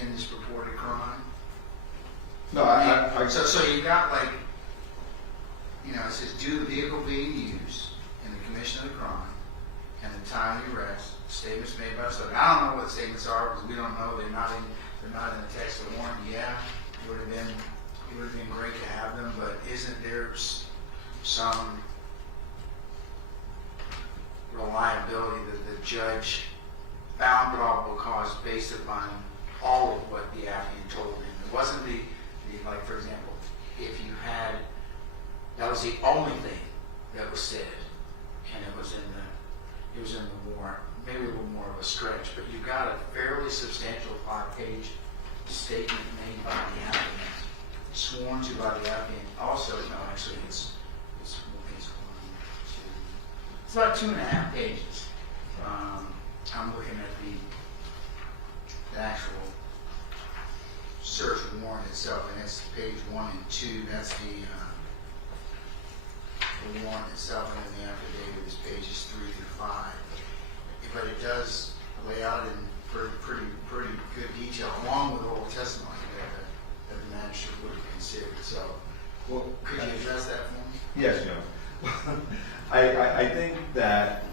in this purported crime? No, So you got like, it says, due to the vehicle being used in the commission of the crime and the time of the arrest, statements made by the subject. I don't know what the statements are because we don't know. They're not in the text of the warrant. Yeah, it would have been great to have them, but isn't there some reliability that the judge found probable cause based upon all of what the affiant told him? It wasn't the like, for example, if you had, that was the only thing that was said, and it was in the warrant. Maybe a little more of a stretch, but you got a fairly substantial 5-page statement made by the affiant, sworn to by the affiant. Also, no, actually, it's about 2.5 pages. I'm looking at the actual search warrant itself, and it's page 1 and 2. That's the warrant itself, and then the affidavit is pages 3 through 5. But it does lay out in pretty good detail, along with oral testimony that the magistrate would have considered. So, well, could you address that for me? Yes, Joe. I think that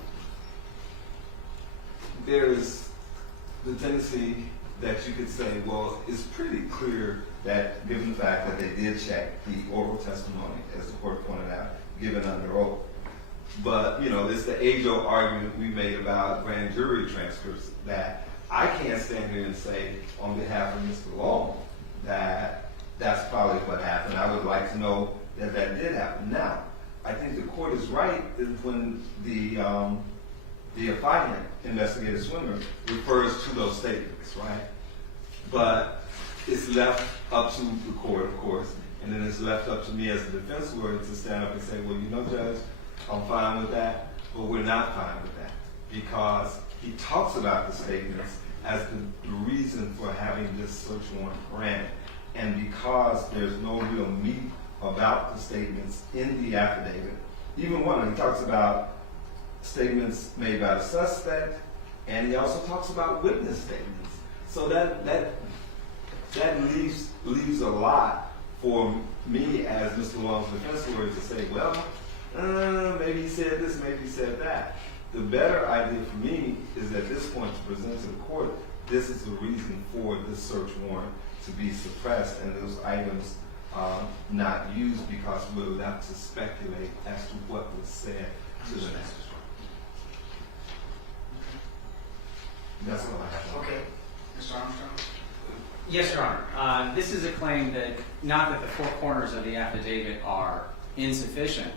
there's the tendency that you could say, well, it's pretty clear that given the fact that they did check the oral testimony, as the court pointed out, given under oath. But, you know, this is the age-old argument we made about grand jury transcripts, that I can't stand here and say on behalf of Mr. Long that that's probably what happened. I would like to know that that did happen. Now, I think the court is right when the affiant, investigator Swimmer, refers to those statements, right? But it's left up to the court, of course, and then it's left up to me as a defense lawyer to stand up and say, well, you know, Judge, I'm fine with that, but we're not fine with that, because he talks about the statements as the reason for having this search warrant granted, and because there's no real meat about the statements in the affidavit. Even one, he talks about statements made by the suspect, and he also talks about witness statements. So that leaves a lot for me as Mr. Long's defense lawyer to say, well, maybe he said this, maybe he said that. The better idea for me is at this point to present to the court, this is the reason for this search warrant to be suppressed and those items not used, because we're left to speculate as to what was said to the next. That's all I have. Okay. Mr. Armstrong? Yes, Your Honor. This is a claim that not that the four corners of the affidavit are insufficient,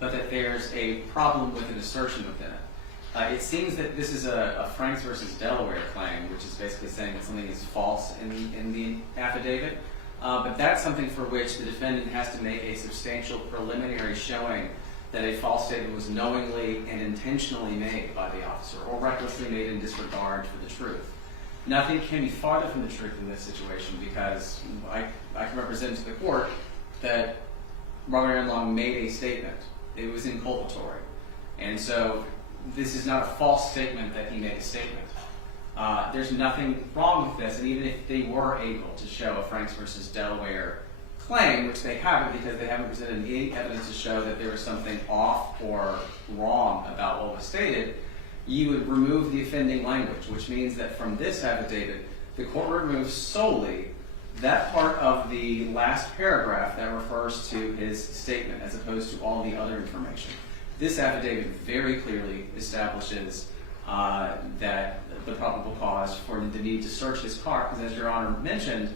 but that there's a problem with an assertion within it. It seems that this is a Franks versus Delaware claim, which is basically saying that something is false in the affidavit. But that's something for which the defendant has to make a substantial preliminary showing that a false statement was knowingly and intentionally made by the officer or recklessly made in disregard for the truth. Nothing can be farther from the truth in this situation, because I can represent to the court that Robert Aaron Long made a statement. It was inculpatory. And so this is not a false statement that he made a statement. There's nothing wrong with this, and even if they were able to show a Franks versus Delaware claim, which they haven't because they haven't presented any evidence to show that there was something off or wrong about what was stated, you would remove the offending language, which means that from this affidavit, the court removes solely that part of the last paragraph that refers to his statement as opposed to all the other information. This affidavit very clearly establishes that the probable cause for the need to search his car, because as Your Honor mentioned,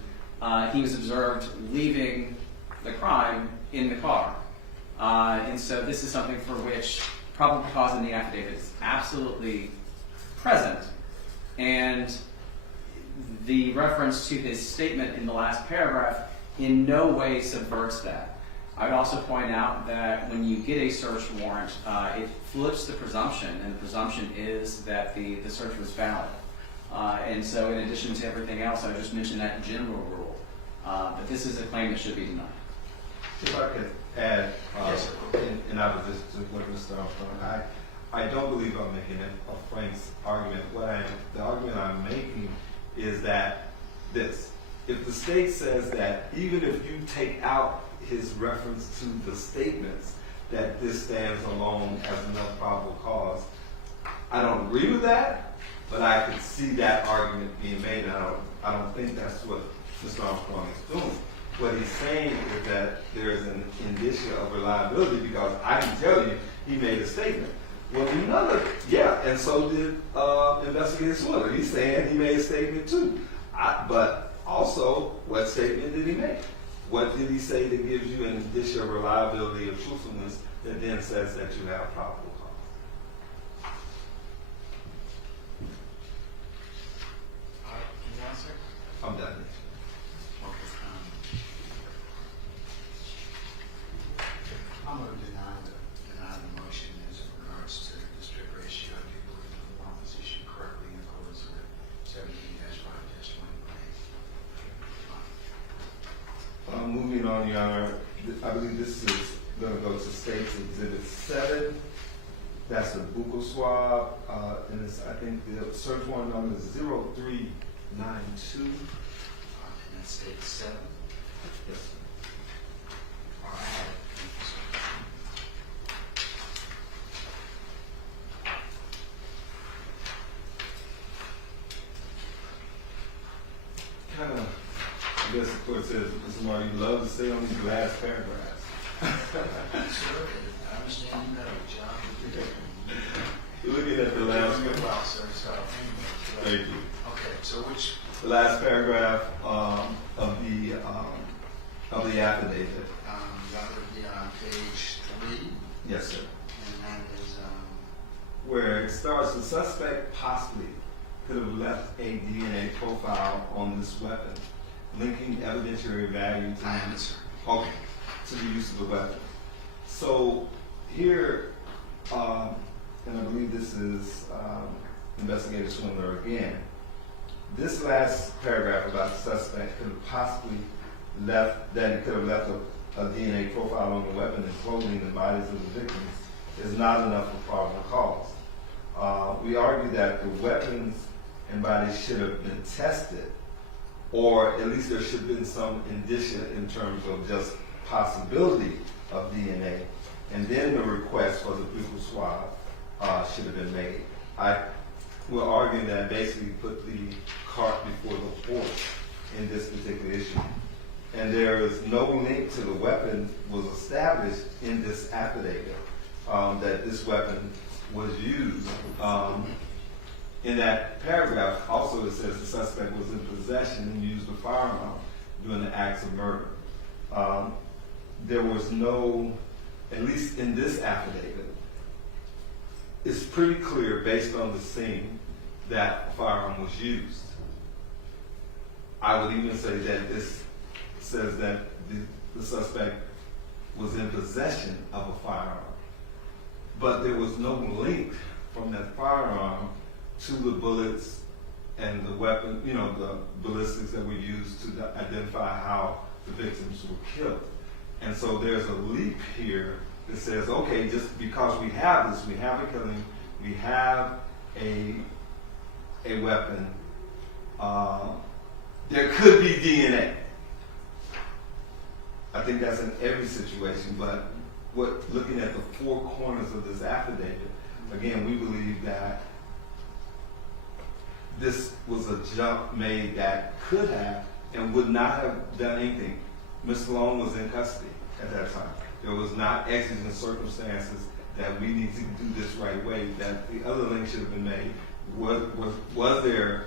he was observed leaving the crime in the car. And so this is something for which probable cause in the affidavit is absolutely present. And the reference to his statement in the last paragraph in no way subverts that. I would also point out that when you get a search warrant, it flips the presumption, and the presumption is that the search was valid. And so in addition to everything else, I just mentioned that general rule. But this is a claim that should be denied. If I could add, in opposition to what Mr. Armstrong, I don't believe I'm making a Frank's argument. The argument I'm making is that if the state says that even if you take out his reference to the statements, that this stands alone as enough probable cause, I don't agree with that, but I could see that argument being made, and I don't think that's what Mr. Armstrong is doing. What he's saying is that there is an indicia of reliability, because I can tell you he made a statement. Well, and so did Investigator Swiller. He's saying he made a statement too. But also, what statement did he make? What did he say that gives you an indicia of reliability of truthfulness that then says that you have probable cause? Can you answer? I'm done. I'm going to deny the motion as regards to the strip ratio. I do believe the warrant was issued correctly in accordance with 17-5-1. Moving on, Your Honor, I believe this is going to go to State's Exhibit 7. That's the buccal swab, and I think the search warrant number is 0392. And that's State 7. Yes. All right. court says, Mr. Martin, you love to stay on these last paragraphs. Sure, I understand you got a job to do. You're looking at the last, Well, sir, so anyway. thank you. Okay, so which, The last paragraph of the affidavit. that would be on page 3, Yes, sir. and that is, Where it starts, the suspect possibly could have left a DNA profile on this weapon, linking evidentiary value to I answer. okay, to the use of the weapon. So here, and I believe this is Investigator Swindler again. This last paragraph about the suspect could have possibly left, that he could have left a DNA profile on the weapon and clothing the bodies of the victims is not enough for probable cause. We argue that the weapons and bodies should have been tested, or at least there should have been some indicia in terms of just possibility of DNA, and then the request for the buccal swab should have been made. We're arguing that basically put the cart before the horse in this particular issue. And there is no link to the weapon was established in this affidavit that this weapon was used. In that paragraph, also it says the suspect was in possession and used a firearm during the acts of murder. There was no, at least in this affidavit, it's pretty clear based on the scene that a firearm was used. I would even say that this says that the suspect was in possession of a firearm. But there was no link from that firearm to the bullets and the weapon, the ballistics that were used to identify how the victims were killed. And so there's a leap here that says, okay, just because we have this, we have a killing, we have a weapon, there could be DNA. I think that's in every situation, but looking at the four corners of this affidavit, again, we believe that this was a jump made that could have and would not have done anything. Ms. Sloan was in custody at that time. There was not exigent circumstances that we need to do this right way, that the other link should have been made. Was there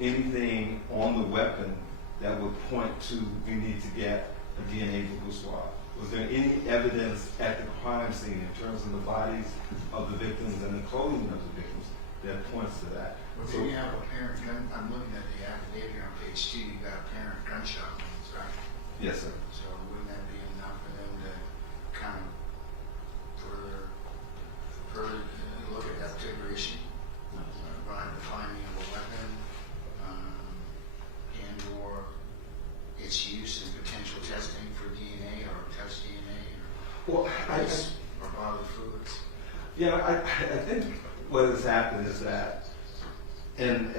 anything on the weapon that would point to we need to get a DNA buccal swab? Was there any evidence at the crime scene in terms of the bodies of the victims and the clothing of the victims that points to that? Well, So- then you have a parent gun, I'm looking at the affidavit on page 2, you got a parent gunshot wounds, right? Yes, sir. So wouldn't that be enough for them to kind of further look at that particular issue? By the finding of a weapon, and or its use in potential testing for DNA or touch DNA Well, or bodily fluids? I think what has happened is that, and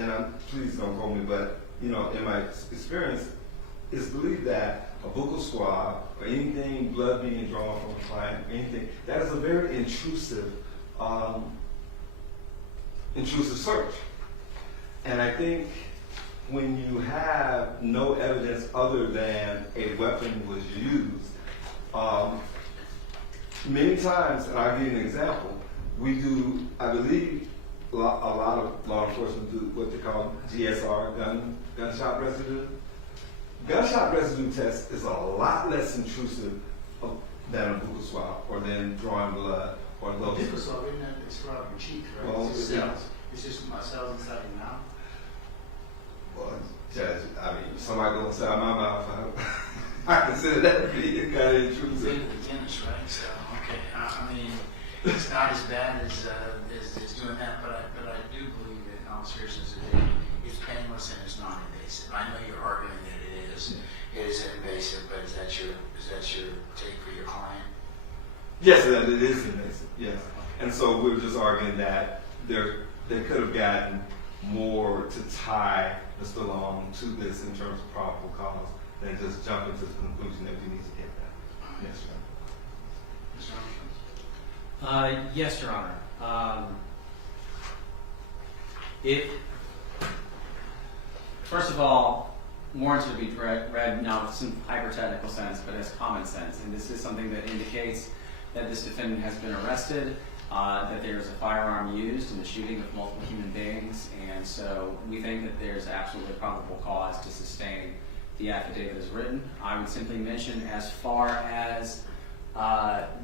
please don't quote me, but in my experience, it's believed that a buccal swab or anything, blood being drawn from a client, anything, that is a very intrusive search. And I think when you have no evidence other than a weapon was used, many times, and I'll give you an example, we do, I believe, a lot of law enforcement do what they call GSR, gunshot residue. Gunshot residue test is a lot less intrusive than a buccal swab or than drawing blood or those. Buccal swab, isn't that they swab your cheeks, right? Well, It's just yeah. cells. It's just my cells inside your mouth. Well, Judge, somebody go inside my mouth, I consider that to be kind of intrusive. Been to the dentist, right? So, okay, I mean, it's not as bad as doing that, but I do believe that in all seriousness, it's painless and it's non-invasive. I know you're arguing that it is invasive, but is that your take for your client? Yes, that it is invasive, yes. And so we're just arguing that they could have gotten more to tie Mr. Long to this in terms of probable cause than just jump into the conclusion that we need to get that. Yes, sir. Mr. Armstrong? Yes, Your Honor. First of all, warrants would be read not with some hyper-technical sense, but as common sense. And this is something that indicates that this defendant has been arrested, that there's a firearm used in the shooting of multiple human beings, and so we think that there's absolutely probable cause to sustain the affidavit as written. I would simply mention, as far as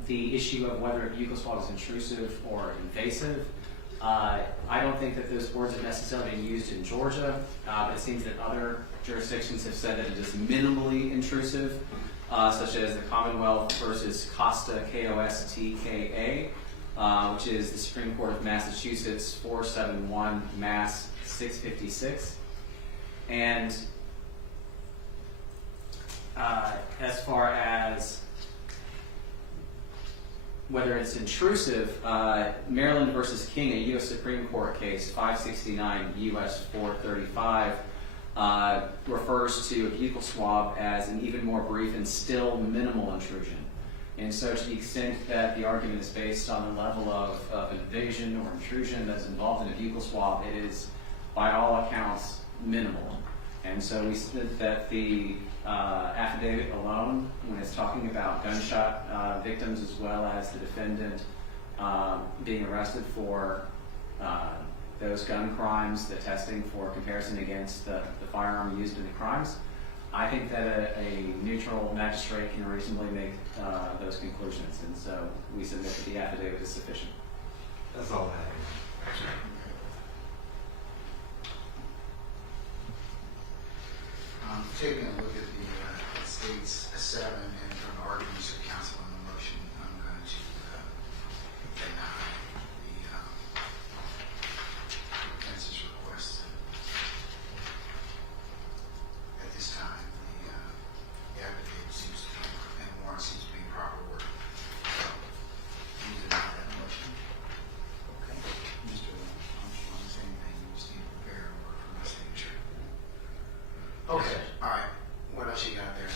the issue of whether a buccal swab is intrusive or invasive, I don't think that those words have necessarily been used in Georgia. It seems that other jurisdictions have said that it is minimally intrusive, such as the Commonwealth versus Costa, Kostka, which is the Supreme Court of Massachusetts, 471 Mass 656. And as far as whether it's intrusive, Maryland versus King, a U.S. Supreme Court case, 569 U.S. 435, refers to a buccal swab as an even more brief and still minimal intrusion. And so to the extent that the argument is based on the level of invasion or intrusion that's involved in a buccal swab, it is, by all accounts, minimal. And so we submit that the affidavit alone, when it's talking about gunshot victims as well as the defendant being arrested for those gun crimes, the testing for comparison against the firearm used in the crimes, I think that a neutral magistrate can reasonably make those conclusions. And so we submit that the affidavit is sufficient. That's all I have. Taking a look at the state's 7 and from the arguments of counsel on the motion, I'm going to deny the defense's request. At this time, the affidavit seems to be, and warrant seems to be in proper order. So, you deny that motion? Okay. Mr. Armstrong, same thing. You just need to prepare and work for my signature. Okay. All right. What else you got there?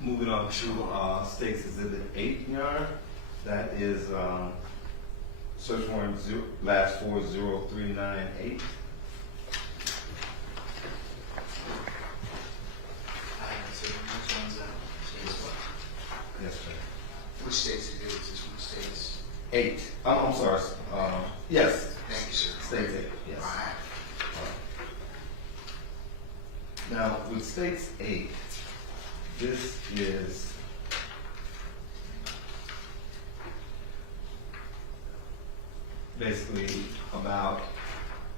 Moving on to State's Exhibit 8, Your Honor. That is search warrant last 40398. Which one's that? State's what? Yes, sir. Which state's it is? This one state's. 8. I'm sorry. Yes. Thank you, sir. State's 8. Yes. All right. Now, with State's 8, this is basically about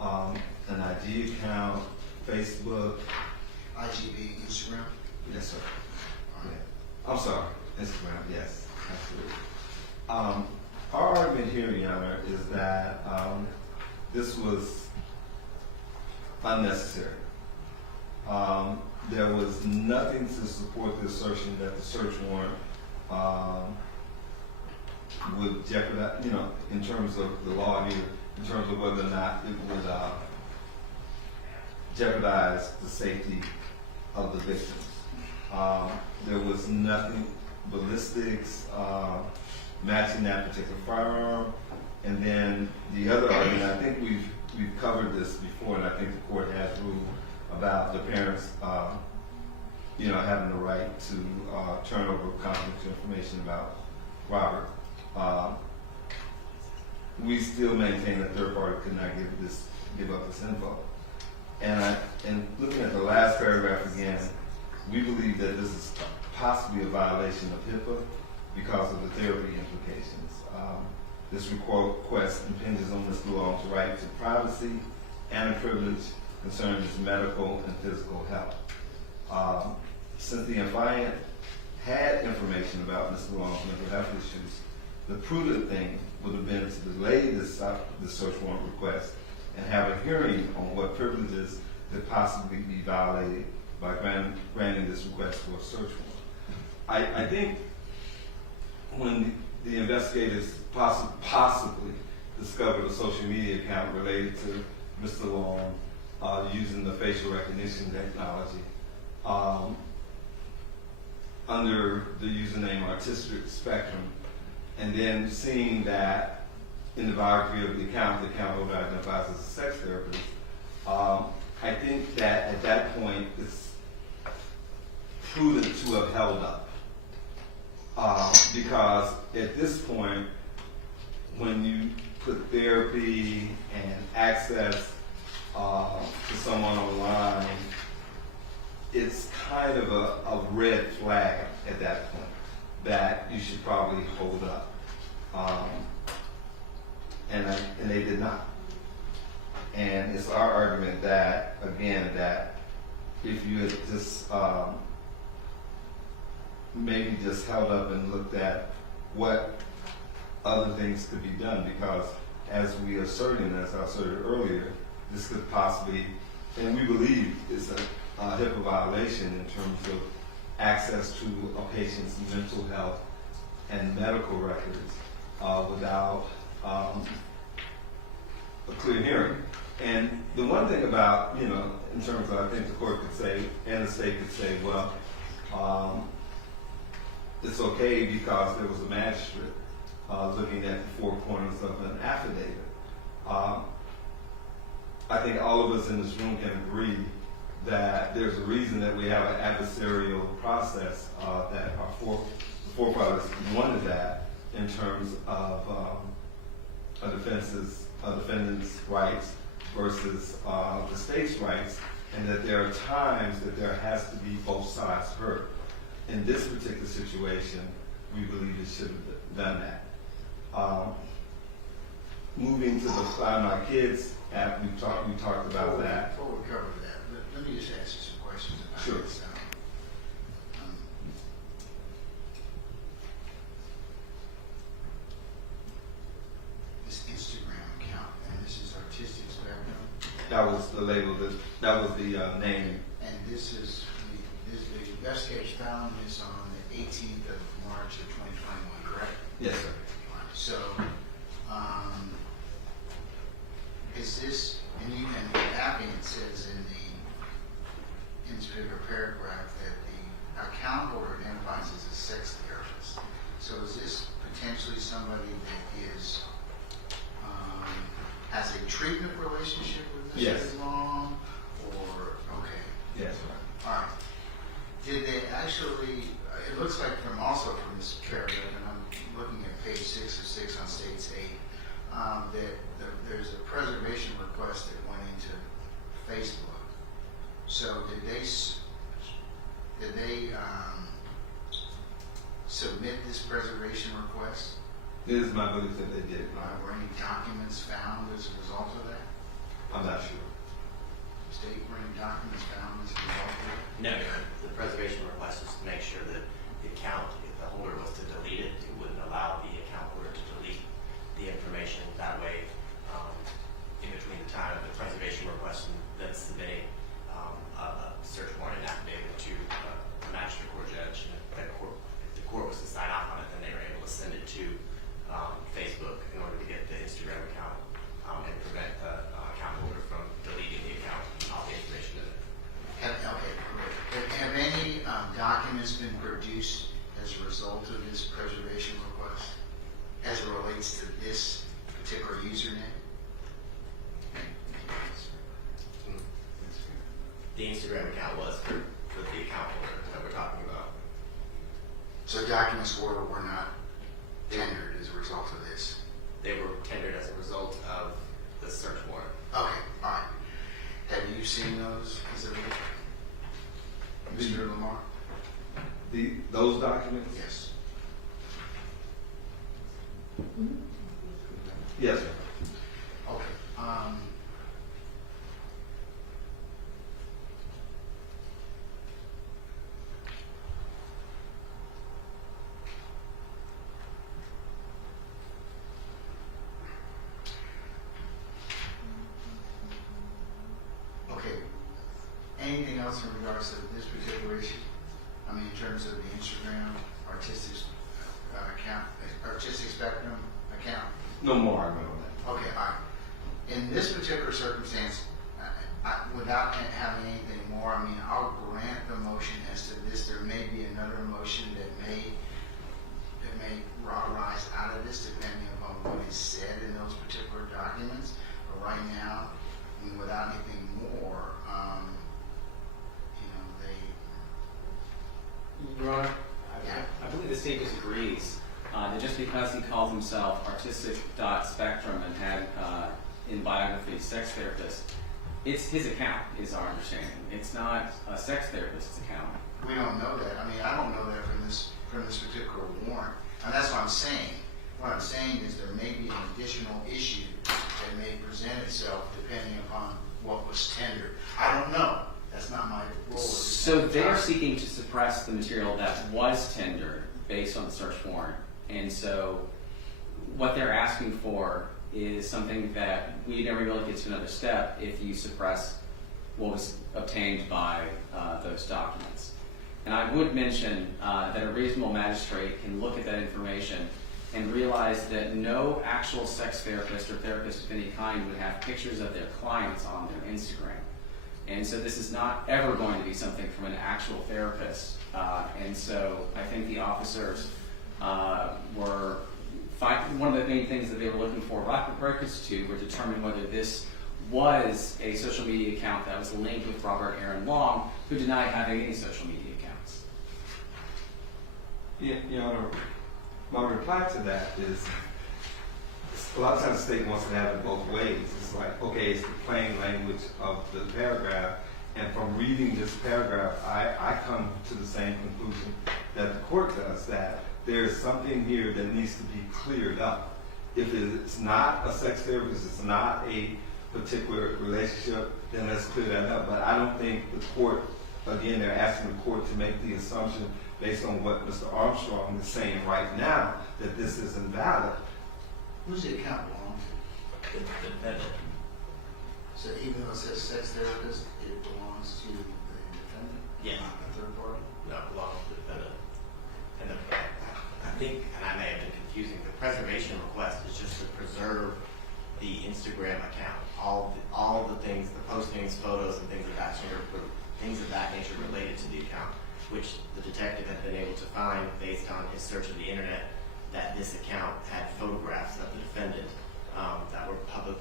an IG account, Facebook. IGB, Instagram. Yes, sir. All right. Yeah. I'm sorry, Instagram. Yes, absolutely. Our argument here, Your Honor, is that this was unnecessary. There was nothing to support the assertion that the search warrant would jeopardize, in terms of the law here, in terms of whether or not it would jeopardize the safety of the victims. There was nothing ballistics matching that particular firearm. And then the other argument, I think we've covered this before, and I think the court has ruled about the parents, having the right to turn over confidential information about Robert. We still maintain that third party could not give up this info. And looking at the last paragraph again, we believe that this is possibly a violation of HIPAA because of the therapy implications. This request impinges on Ms. Luong's right to privacy and a privilege concerning his medical and physical health. Since the affiant had information about Ms. Luong's mental health issues, the prudent thing would have been to delay this search warrant request and have a hearing on what privileges could possibly be violated by granting this request for a search warrant. I think when the investigators possibly discovered a social media account related to Mr. Luong using the facial recognition technology under the username Artistic Spectrum, and then seeing that in the biography of the account holder identifies as a sex therapist, I think that at that point proven to have held up. Because at this point, when you put therapy and access to someone online, it's kind of a red flag at that point that you should probably hold up. And they did not. And it's our argument that, again, that if you had just maybe just held up and looked at what other things could be done, because as we asserted, as I asserted earlier, this could possibly, and we believe it's a HIPAA violation in terms of access to a patient's mental health and medical records without a clear hearing. And the one thing about, in terms of, I think the court could say, and the state could say, well, it's okay because there was a magistrate looking at the four corners of an affidavit. I think all of us in this room can agree that there's a reason that we have an adversarial process that our forefathers wanted that in terms of a defendant's rights versus the state's rights, and that there are times that there has to be both sides heard. In this particular situation, we believe it should have done that. Moving to the Find My Kids app, we talked about that. Before we cover that, let me just ask you some questions about Sure. this. This Instagram account, and this is Artistic Spectrum, That was the label, that was the name. and this is the investigation found this on the 18th of March of 2021, correct? Yes, sir. So, is this, and the applicant says in this particular paragraph that the account holder identifies as a sex therapist. So is this potentially somebody that is, has a treatment relationship with Mr. Yes. Long, or, okay. Yes. All right. Did they actually, it looks like from this paragraph, and I'm looking at page 6 of 6 on State's 8, that there's a preservation request that went into Facebook. So did they submit this preservation request? It is my belief that they did. Were any documents found as a result of that? I'm not sure. State, were any documents found as a result of that? No, the preservation request is to make sure that the account, if the holder was to delete it, it wouldn't allow the account holder to delete the information. That way, in between the time of the preservation request and then submitting a search warrant and affidavit to a magistrate court judge, and if the court was to sign off on it, then they were able to send it to Facebook in order to get the Instagram account and prevent the account holder from deleting the account and all the information in it. Have any documents been produced as a result of this preservation request, as it relates to this particular username? The Instagram account was for the account holder that we're talking about. So documents were not tendered as a result of this? They were tendered as a result of the search warrant. Okay, all right. Have you seen those, Mr. Lamar? Those documents? Yes. Yes, sir. Okay. Okay. Anything else in regards to this particular issue? I mean, in terms of the Instagram artistic account, Artistic Spectrum account? No more argument on that. Okay, all right. In this particular circumstance, without having anything more, I mean, I'll grant the motion as to this. There may be another motion that may rise out of this, depending upon what is said in those particular documents. But right now, I mean, without anything more, himself Artistic Spectrum and had in biography sex therapist, it's his account, is our understanding. It's not a sex therapist's account. We don't know that. I mean, I don't know that from this particular warrant. And that's what I'm saying. What I'm saying is there may be an additional issue that may present itself depending upon what was tendered. I don't know. That's not my role. So they're seeking to suppress the material that was tendered based on the search warrant. And so what they're asking for is something that we never really get to another step if you suppress what was obtained by those documents. And I would mention that a reasonable magistrate can look at that information and realize that no actual sex therapist or therapist of any kind would have pictures of their clients on their Instagram. And so this is not ever going to be something from an actual therapist. And so I think the officers were, one of the main things that they were looking for records to were determine whether this was a social media account that was linked with Robert Aaron Long, who denied having any social media accounts. Yeah, Your Honor, my reply to that is, a lot of times the state wants to have it both ways. It's like, okay, it's the plain language of the paragraph, and from reading this paragraph, I come to the same conclusion that the court does, that there's something here that needs to be cleared up. If it's not a sex therapist, it's not a particular relationship, then let's clear that up. But I don't think the court, again, they're asking the court to make the assumption based on what Mr. Armstrong is saying right now, that this is invalid. Who's the account belong to? The defendant. So even though it says sex therapist, it belongs to the defendant? Yes. Not the third party? No, it belongs to the defendant. And I think, and I may have been confusing, the preservation request is just to preserve the Instagram account. All the things, the postings, photos, and things of that nature related to the account, which the detective had been able to find based on his search of the internet, that this account had photographs of the defendant that were public,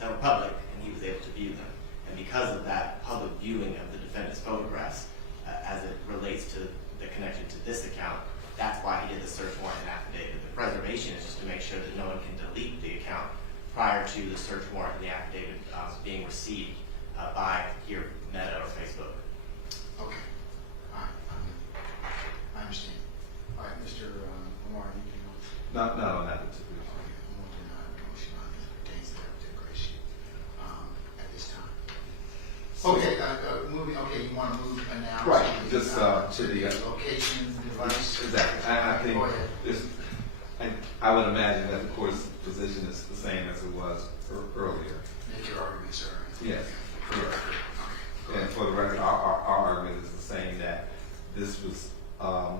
and he was able to view them. And because of that public viewing of the defendant's photographs, as it relates to the connection to this account, that's why he did the search warrant and affidavit. The preservation is just to make sure that no one can delete the account prior to the search warrant and the affidavit being received by here, Meta or Facebook. Okay. All right. I understand. All right, Mr. Lamar, you can go. Not on that particular issue. Okay, I'm going to deny the motion on this pertains to that particular issue at this time. Okay, moving. Okay, you want to move now? Right, To just to the location device. Exactly. I think Go ahead. I would imagine that the court's position is the same as it was earlier. Make your argument, sir. Yes. For the record. Okay. And for the record, our argument is the same, that this was a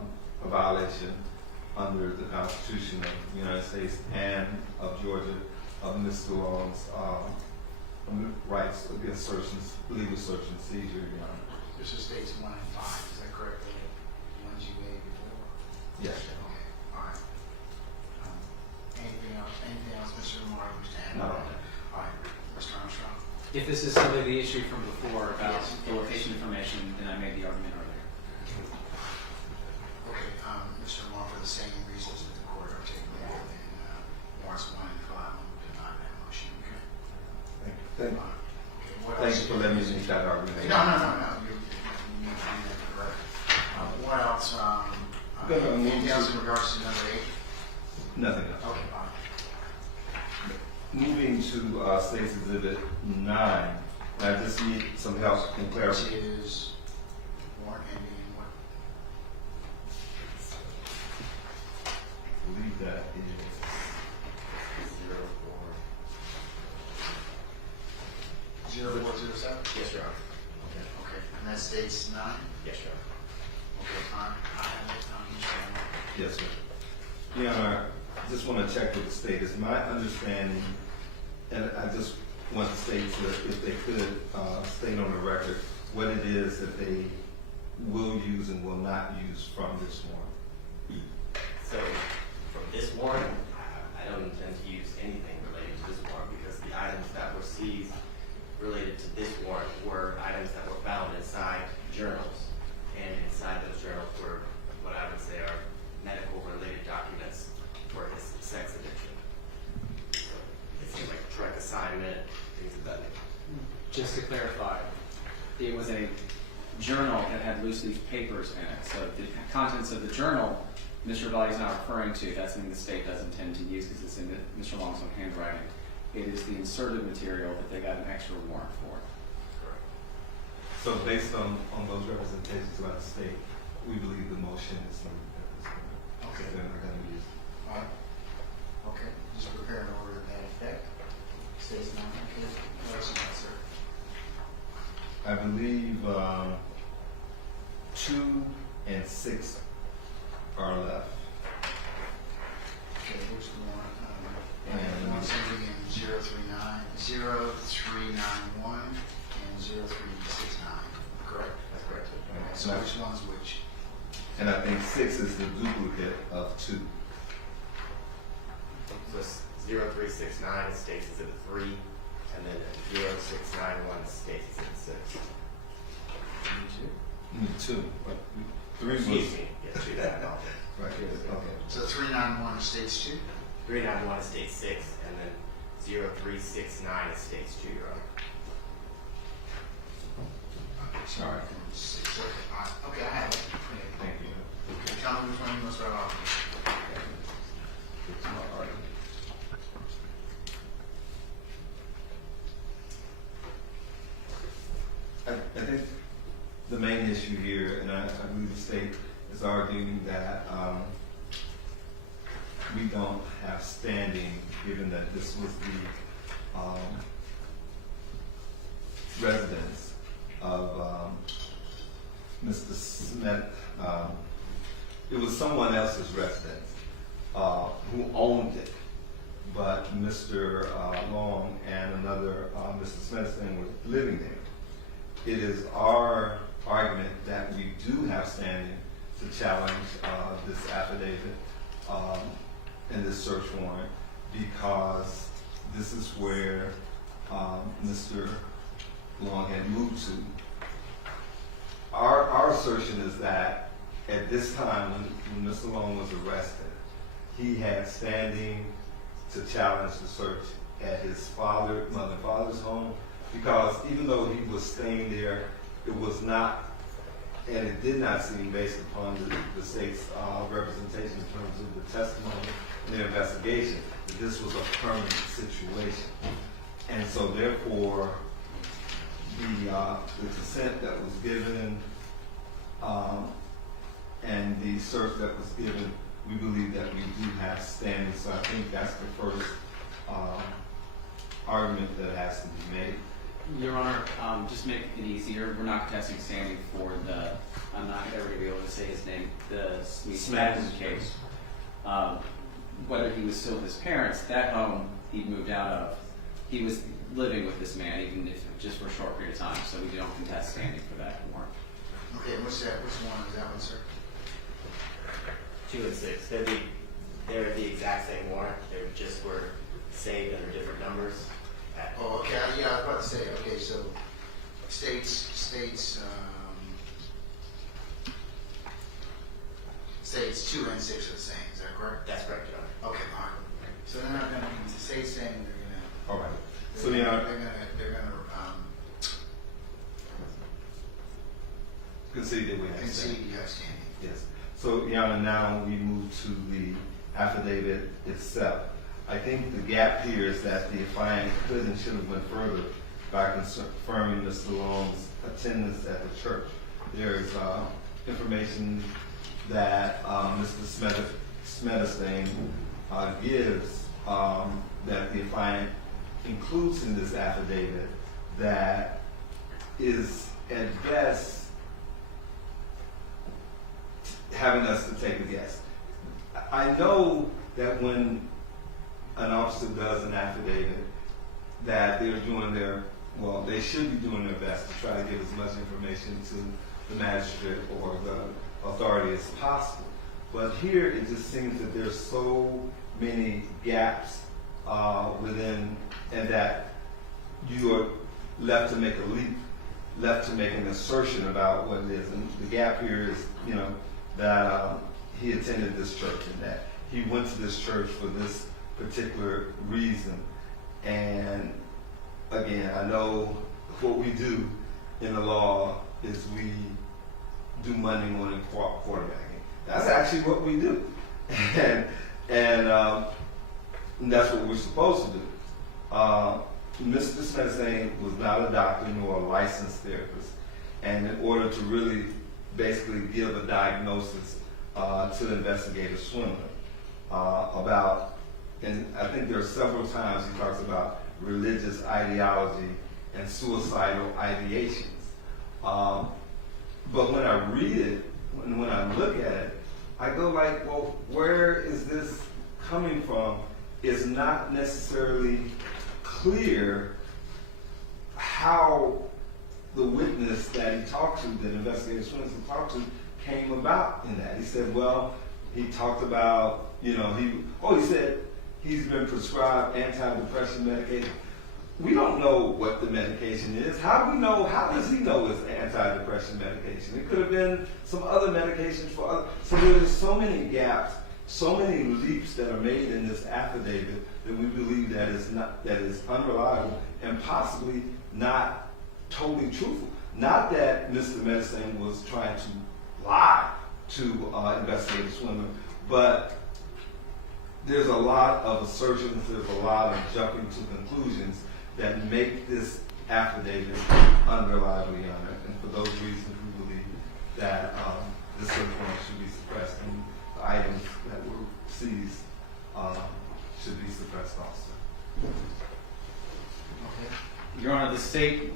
violation under the Constitution of the United States and of Georgia of Mr. Long's rights against legal search and seizure. This is states 1 and 5. Is that correct? The ones you made before? Yes. Okay. All right. Anything else? Anything else, Mr. Lamar? You wish to add? No. All right, Mr. Armstrong. If this is simply the issue from before about Yes. the location information, then I made the argument earlier. Okay, Mr. Lamar, for the same reasons that the court articulated in warrants 1 and 5, I'm going to deny that motion. Okay. Thank you. Okay. What Thank else? you for letting me make that argument. No. You need to do that for the record. What else? Anything else in regards to number 8? Nothing else. Okay, fine. Moving to State's Exhibit 9, I just need some help and Which clarification. is warrant ending in what? I believe that is 0407. Yes, Your Honor. Okay, and that states 9? Yes, Your Honor. Okay, fine. I have it on each one. Yes, sir. Your Honor, I just want to check with the state. It's my understanding, and I just want the state to, if they could, state on the record what it is that they will use and will not use from this warrant. So, from this warrant, I don't intend to use anything related to this warrant because the items that were seized related to this warrant were items that were found inside journals. And inside those journals were what I would say are medical related documents Just to clarify, it was a journal that had loose leaf papers in it. So the contents of the journal, Mr. Valley is not referring to. That's something the state does intend to use because it's in Mr. Long's own handwriting. It is the inserted material that they got an extra warrant for. So based on those representations by the state, we believe the motion is moot at this point. Okay. They're not gonna use it. All right. Okay, just prepare an order to that effect. States not okay. What else you got, sir? I believe 2 and 6 are left. Okay, which one? And one something in 039, 0391 and 0369, correct? That's correct. Okay, so which one's which? And I think 6 is the duplicate of 2. So 0369 states it's in 3, and then 0691 states it's in 6. 2, but 3 was Excuse me, yeah, 2 that involved. right here. Okay. So 391 states 2? 391 states 6, and then 0369 states 2, Your Honor. Sorry. 6, okay, all right. Okay, I have it. Thank you. Okay, tell me which one you must start off with. It's my argument. I think the main issue here, and I believe the state is arguing that we don't have standing, given that this was the residence of Mr. Smith. It was someone else's residence who owned it, but Mr. Long and another Mr. Smith were living there. It is our argument that we do have standing to challenge this affidavit and this search warrant because this is where Mr. Long had moved to. Our assertion is that at this time when Mr. Long was arrested, he had standing to challenge the search at his mother and father's home, because even though he was staying there, it was not, and it did not seem, based upon the state's representation in terms of the testimony and their investigation, that this was a permanent situation. And so therefore, the consent that was given and the search that was given, we believe that we do have standing. So I think that's the first argument that has to be made. Your Honor, just to make it easier, we're not contesting standing for I'm not ever going to be able to say his name, the Smith case. Whether he was still with his parents, that home he moved out of, he was living with this man, even if just for a short period of time, so we don't contest standing for that warrant. Okay, and which one is that one, sir? 2 and 6. They're the exact same warrant. They just were saved under different numbers. Oh, okay, yeah, I was about to say, okay, so states 2 and 6 are the same, is that correct? That's correct, Your Honor. Okay, all right. So they're not gonna, the state's saying they're All right. gonna, So they're yeah, gonna concede that we have standing. concede you have standing. Yes. So, Your Honor, now we move to the affidavit itself. I think the gap here is that the affiant could and should have went further by confirming Mr. Long's attendance at the church. There is information that Mr. Smedestein gives that the affiant includes in this affidavit that is at best having us to take a guess. I know that when an officer does an affidavit, that they're doing they should be doing their best to try to give as much information to the magistrate or the authority as possible. But here it just seems that there's so many gaps within, and that you are left to make a leap, left to make an assertion about what it is. And the gap here is, that he attended this church and that he went to this church for this particular reason. And again, I know what we do in the law is we do Monday morning quarterbacking. That's actually what we do, and that's what we're supposed to do. Mr. Smithson was not a doctor nor a licensed therapist, and in order to really basically give a diagnosis to the investigative swimmer about, and I think there are several times he talks about religious ideology and suicidal ideations. But when I read it, when I look at it, I go like, well, where is this coming from? It's not necessarily clear how the witness that he talked to, that investigative swimmers talked to, came about in that. He said, well, he talked about, he said he's been prescribed antidepressant medication. We don't know what the medication is. How do we know? How does he know it's antidepressant medication? It could have been some other medications for other. So there's so many gaps, so many leaps that are made in this affidavit that we believe that is unreliable and possibly not totally truthful. Not that Mr. Medicine was trying to lie to investigative swimmer, but there's a lot of assertions, there's a lot of jumping to conclusions that make this affidavit unreliable, Your Honor. And for those reasons, we believe that this search warrant should be suppressed and the items that were seized should be suppressed also. Your Honor, the state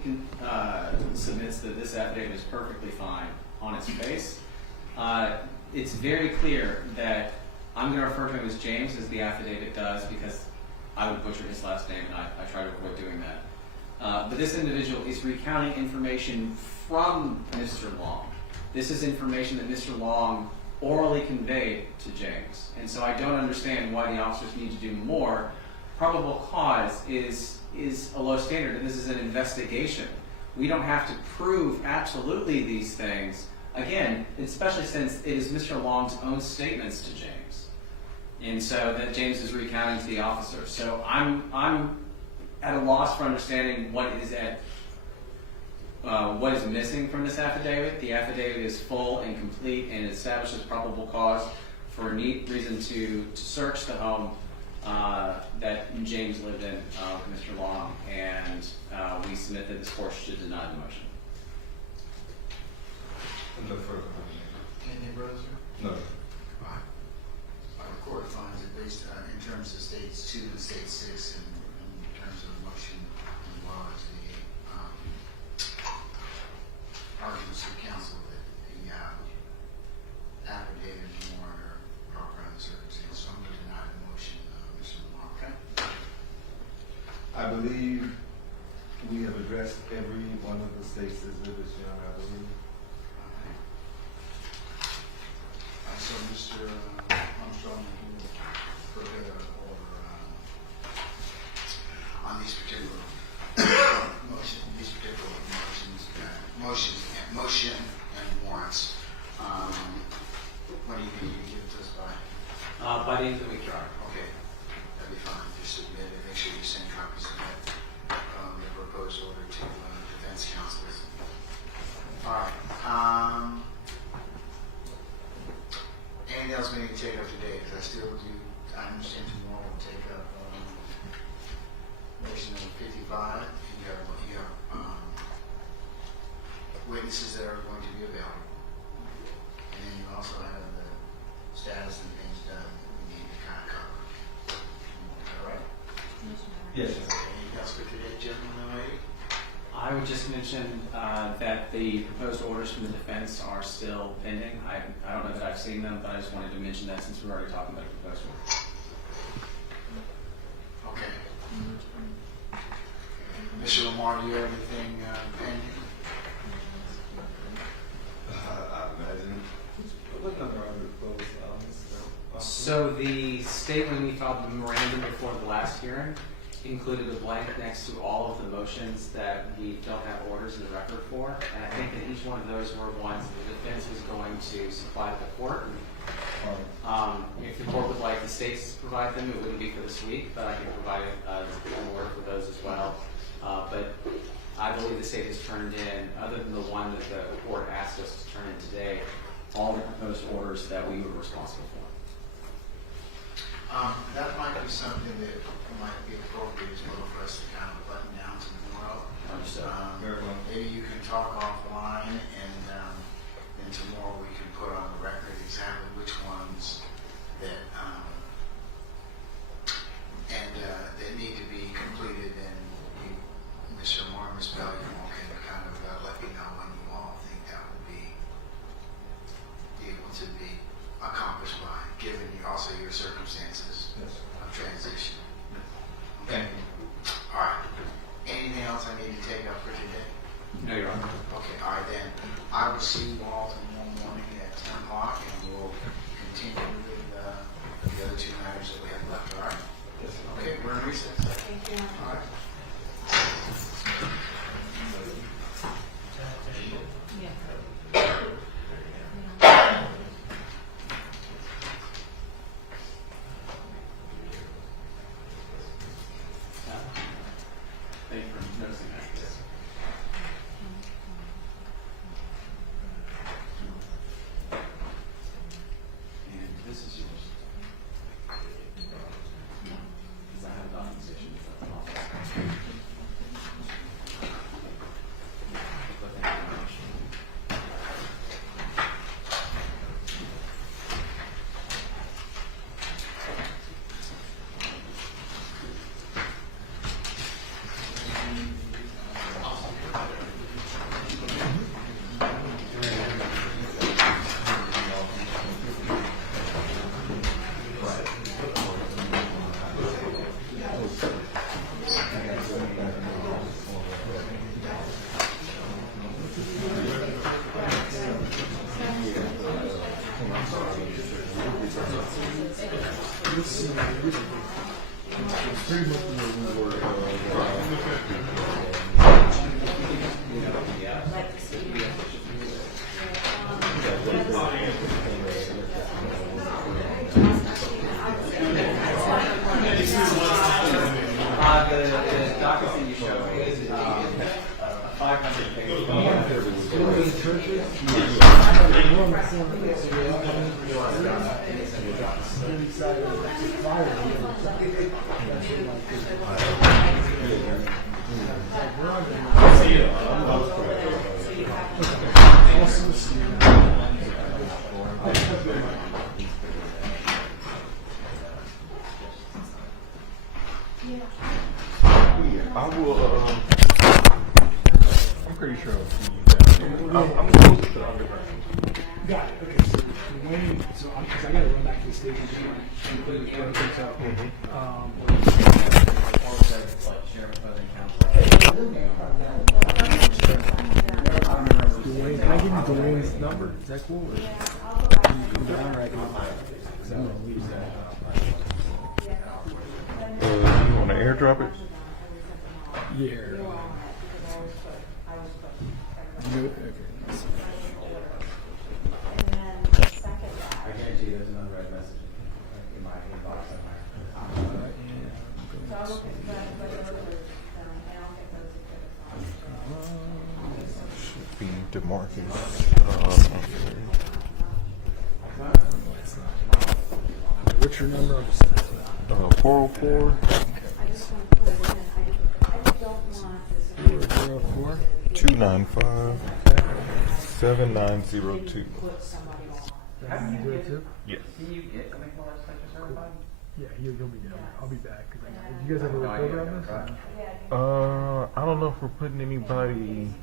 submits that this affidavit is perfectly fine on its face. It's very clear that I'm going to refer to him as James, as the affidavit does, because I would butcher his last name, and I try to avoid doing that. But this individual is recounting information from Mr. Long. This is information that Mr. Long orally conveyed to James. And so I don't understand why the officers need to do more. Probable cause is a low standard, and this is an investigation. We don't have to prove absolutely these things, again, especially since it is Mr. Long's own statements to James. And so that James is recounting to the officer. So I'm at a loss for understanding what is missing from this affidavit. The affidavit is full and complete and establishes probable cause for a neat reason to search the home that James lived in with Mr. Long, and we submit that this court should deny the motion. No further. Any brothers? No. The court finds it based in terms of states 2 and state 6, and in terms of the motion as well as the arguments of counsel that the affidavit and warrant are proper under the circumstances. So I'm going to deny the motion, Mr. Lamar. Okay? I believe we have addressed every one of the states' exhibits, Your Honor, I believe. So Mr. Armstrong, you will prepare an order on these particular motion and warrants. When do you think you can give it to us by? By the end of the week, Your Honor. Okay, that'd be fine. Just submit it. Make sure you send copies of that, the proposed order to defense counsels. All right. Anything else we need to take up today? Because I understand tomorrow we'll take up motion number 55. You have witnesses that are going to be available. And then you also have the status and things done that we need to kind of cover. All right? Yes, sir. Anything else for today, gentlemen? I would just mention that the proposed orders from the defense are still pending. I don't know that I've seen them, but I just wanted to mention that since we're already talking about the proposed order. Okay. Mr. Lamar, do you have anything pending? I imagine. What number are the closed? So the state, when we filed the memorandum before the last hearing, included a blank next to all of the motions that we don't have orders in the record for. And I think that each one of those were ones that the defense was going to supply to the court. If the court would like the states to provide them, it wouldn't be for this week, but I can provide an order for those as well. But I believe the state has turned in, other than the one that the court asked us to turn in today, all the proposed orders that we were responsible for. That might be something that might be appropriate as well for us to kind of button down tomorrow. Understood. Maybe you can talk offline, and then tomorrow we can put on the record exactly which ones that that need to be completed, and you, Mr. Moore, Ms. Bellion can kind of let me know when you all think that will be able to be accomplished by, given also your circumstances of transition. Okay. All right. Anything else I need to take up for today? No, Your Honor. Okay. All right, then. I will see you all tomorrow morning at 10 o'clock, and we'll continue with the other two matters that we have left. All right? Okay. We're in recess. Thank you. All right. Thank you for noticing that. And this is yours. Because I have documentation from the office. With that information. The document you showed me is 500 pages. I will, I'm pretty sure I'll see you guys. I'm close to the Got it. Okay, so Dwayne, because I got to run back to the station to complete the process. Dwayne, can I give you Dwayne's number? Is that cool? Or can you come down right now? Because I'm going to leave that. You want to airdrop it? Yeah. You know, okay. I guarantee you there's an unread message in my inbox somewhere. Should be DeMarcus. 'What's your number? I'll just 404 404. 295 7902. Yes. Can you get something for us certified? Yeah, you'll be down. I'll be back. Do you guys have a recover on this? I don't know if we're putting anybody